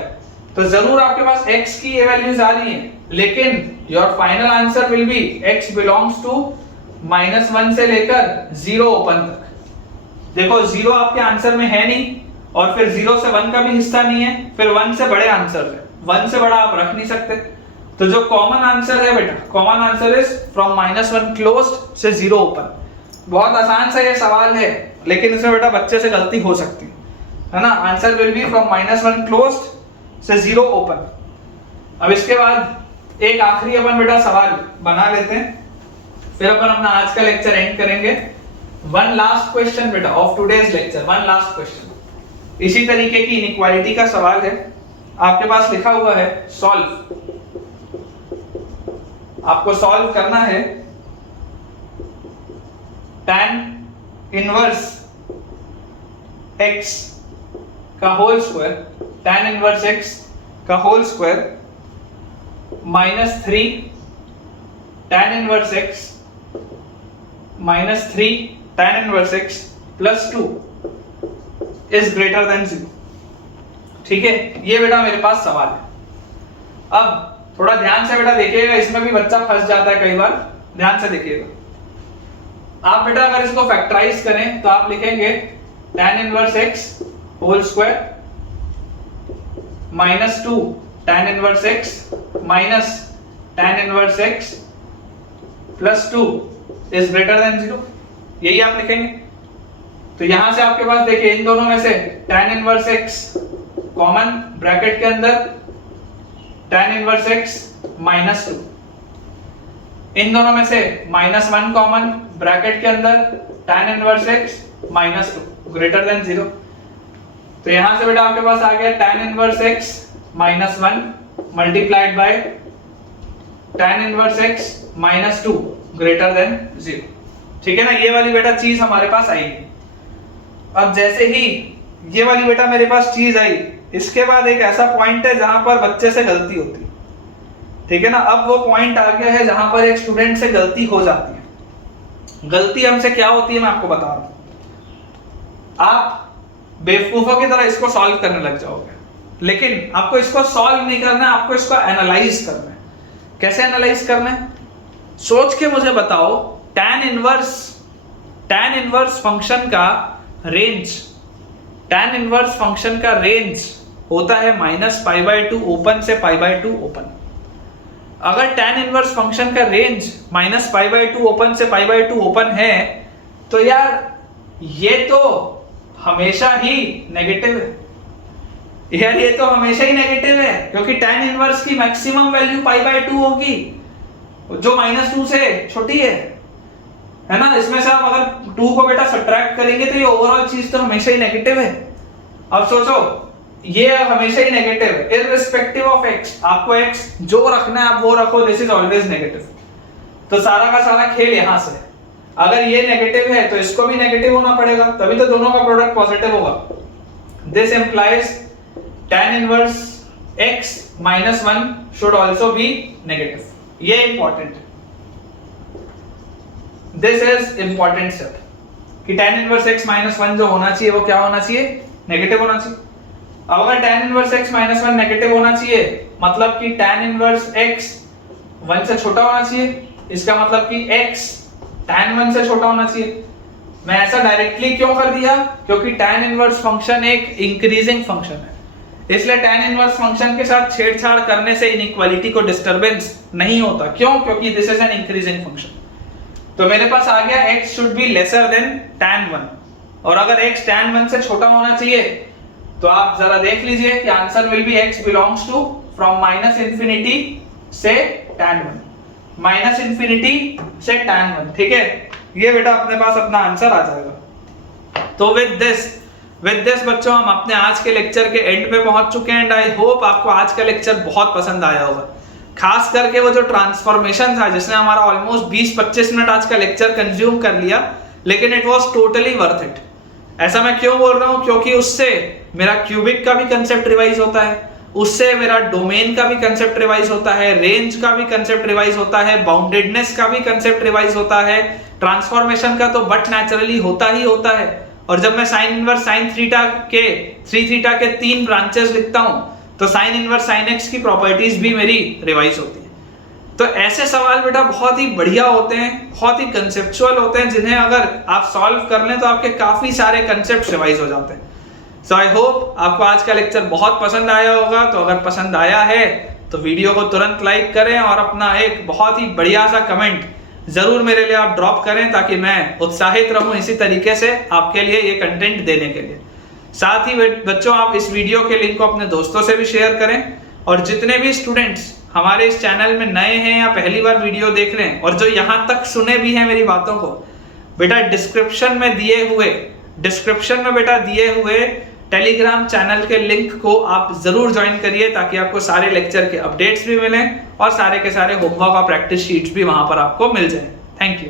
तो जरूर आपके पास x की ये वैल्यूज आ रही हैं, लेकिन your final answer will be x belongs to -1 से लेकर 0 ओपन तक। देखो 0 आपके आंसर में है नहीं, और फिर 0 से 1 का भी हिस्सा नहीं है, फिर 1 से बड़े आंसर है, 1 से बड़ा आप रख नहीं सकते। तो जो कॉमन आंसर है बेटा, common answer is from -1 closed से 0 ओपन। बहुत आसान सा ये सवाल है, लेकिन इसमें बेटा बच्चे से गलती हो सकती है ना। Answer will B from -1 closed से 0 ओपन। अब इसके बाद एक आखिरी अपन बेटा सवाल बना लेते हैं, फिर अपन अपना आज का लेक्चर एंड करेंगे। वन लास्ट क्वेश्चन बेटा of today's lecture, one last question. इसी तरीके की इनइक्वालिटी का सवाल है, आपके पास लिखा हुआ है सॉल्व। आपको सॉल्व करना है tan इनवर्स x का whole square, tan inverse x का whole square -3 tan inverse x -3 tan inverse x plus 2 is greater than 0। ठीक है, ये बेटा मेरे पास सवाल है। अब थोड़ा ध्यान से बेटा देखिएगा, इसमें भी बच्चा फंस जाता है कई बार, ध्यान से देखिएगा। आप बेटा अगर इसको फैक्टराइज करें तो आप लिखेंगे tan inverse x whole square -2 tan inverse x minus tan inverse x plus 2 is greater than 0, यही आप लिखेंगे। तो यहां से आपके पास देखिए इन दोनों में से tan inverse x common bracket के अंदर tan इनवर्स x -2, इन दोनों में से -1 कॉमन ब्रैकेट के अंदर tan inverse x -2 greater than 0। तो यहां से बेटा आपके पास आ गया tan inverse x -1 multiplied by tan inverse x -2 greater than 0। ठीक है ना, ये वाली बेटा चीज हमारे पास आई। अब जैसे ही ये वाली बेटा मेरे पास चीज आई, इसके बाद एक ऐसा पॉइंट है जहां पर बच्चे से गलती होती है। ठीक है ना, अब वो पॉइंट आ गया है जहां पर एक स्टूडेंट से गलती हो जाती है। गलती हमसे क्या होती है मैं आपको बता रहा हूं। आप बेवकूफों की तरह इसको सॉल्व करने लग जाओगे, लेकिन आपको इसको सॉल्व नहीं करना है, आपको इसको एनालाइज करना है। कैसे एनालाइज करना है, सोच के मुझे बताओ tan इनवर्स फंक्शन का रेंज, tan इनवर्स फंक्शन का रेंज होता है -π/2 ओपन से π/2 ओपन। अगर tan इनवर्स फंक्शन का रेंज -π/2 ओपन से π/2 ओपन है, तो यार ये तो हमेशा ही नेगेटिव है। यार ये तो हमेशा ही नेगेटिव है, क्योंकि tan इनवर्स की मैक्सिमम वैल्यू π/2 होगी, जो -2 से छोटी है ना। इसमें से आप अगर 2 को बेटा सब्ट्रैक्ट करेंगे तो ये ओवरऑल चीज तो हमेशा ही नेगेटिव है। अब सोचो, ये हमेशा ही नेगेटिव है इररिस्पेक्टिव ऑफ x। आपको x जो रखना है आप वो रखो, दिस इज ऑलवेज नेगेटिव। तो सारा का सारा खेल यहां से, अगर ये नेगेटिव है तो इसको भी नेगेटिव होना पड़ेगा, तभी तो दोनों का प्रोडक्ट पॉजिटिव होगा। This implies tan inverse x -1 should also be negative. ये इंपॉर्टेंट है, दिस इज इंपॉर्टेंट स्टेप कि tan इनवर्स x -1 जो होना चाहिए वो क्या होना चाहिए, नेगेटिव होना चाहिए। अब अगर tan इनवर्स x -1 नेगेटिव होना चाहिए, मतलब कि tan इनवर्स x 1 से छोटा होना चाहिए, इसका मतलब कि x tan 1 से छोटा होना चाहिए। मैं ऐसा डायरेक्टली क्यों कर दिया, क्योंकि tan इनवर्स फंक्शन एक इंक्रीजिंग फंक्शन है, इसलिए tan इनवर्स फंक्शन के साथ छेड़छाड़ करने से इनइक्वालिटी को डिस्टरबेंस नहीं होता। क्यों, क्योंकि this is an increasing function. तो मेरे पास आ गया x should be lesser than tan 1, और अगर x tan 1 से छोटा होना चाहिए तो आप जरा देख लीजिए कि answer will be x belongs to from -∞ से tan 1, -∞ से tan 1। ठीक है, ये बेटा अपने पास अपना आंसर आ जाएगा। तो विद दिस बच्चों हम अपने आज के लेक्चर के एंड पे पहुंच चुके हैं, एंड आई होप आपको आज का लेक्चर बहुत पसंद आया होगा। खास करके वो जो ट्रांसफॉर्मेशन था जिसने हमारा ऑलमोस्ट 20-25 मिनट आज का लेक्चर कंज्यूम कर लिया, लेकिन it was totally worth it. ऐसा मैं क्यों बोल रहा हूं? क्योंकि उससे मेरा क्यूबिक का भी कंसेप्ट रिवाइज होता है, उससे मेरा डोमेन का भी कंसेप्ट रिवाइज होता है, रेंज का भी कंसेप्ट रिवाइज होता है, बाउंडेडनेस का भी कंसेप्ट रिवाइज होता है, ट्रांसफॉर्मेशन का तो बट नेचुरली होता ही होता है। और जब मैं साइन इनवर्स साइन थीटा के 3 ब्रांचेस लिखता हूं तो साइन इनवर्स साइन एक्स की प्रॉपर्टीज भी मेरी रिवाइज होती है। तो ऐसे सवाल बेटा बहुत ही बढ़िया होते हैं, बहुत ही कंसेप्चुअल होते हैं, जिन्हें अगर आप सॉल्व कर लें तो आपके काफी सारे कंसेप्ट रिवाइज हो जाते हैं। सो आई होप आपको आज का लेक्चर बहुत पसंद आया होगा। तो अगर पसंद आया है तो वीडियो को तुरंत लाइक करें और अपना एक बहुत ही बढ़िया सा कमेंट जरूर मेरे लिए आप ड्रॉप करें, ताकि मैं उत्साहित रहूं इसी तरीके से आपके लिए ये कंटेंट देने के लिए। साथ ही बच्चों, आप इस वीडियो के लिंक को अपने दोस्तों से भी शेयर करें, और जितने भी स्टूडेंट्स हमारे इस चैनल में नए हैं या पहली बार वीडियो देख रहे हैं और जो यहाँ तक सुने भी हैं मेरी बातों को, बेटा डिस्क्रिप्शन में दिए हुए टेलीग्राम चैनल के लिंक को आप जरूर ज्वाइन करिए, ताकि आपको सारे लेक्चर के अपडेट्स भी मिलें और सारे के सारे होमवर्क और प्रैक्टिस शीट्स भी वहां पर आपको मिल जाएं। Thank you.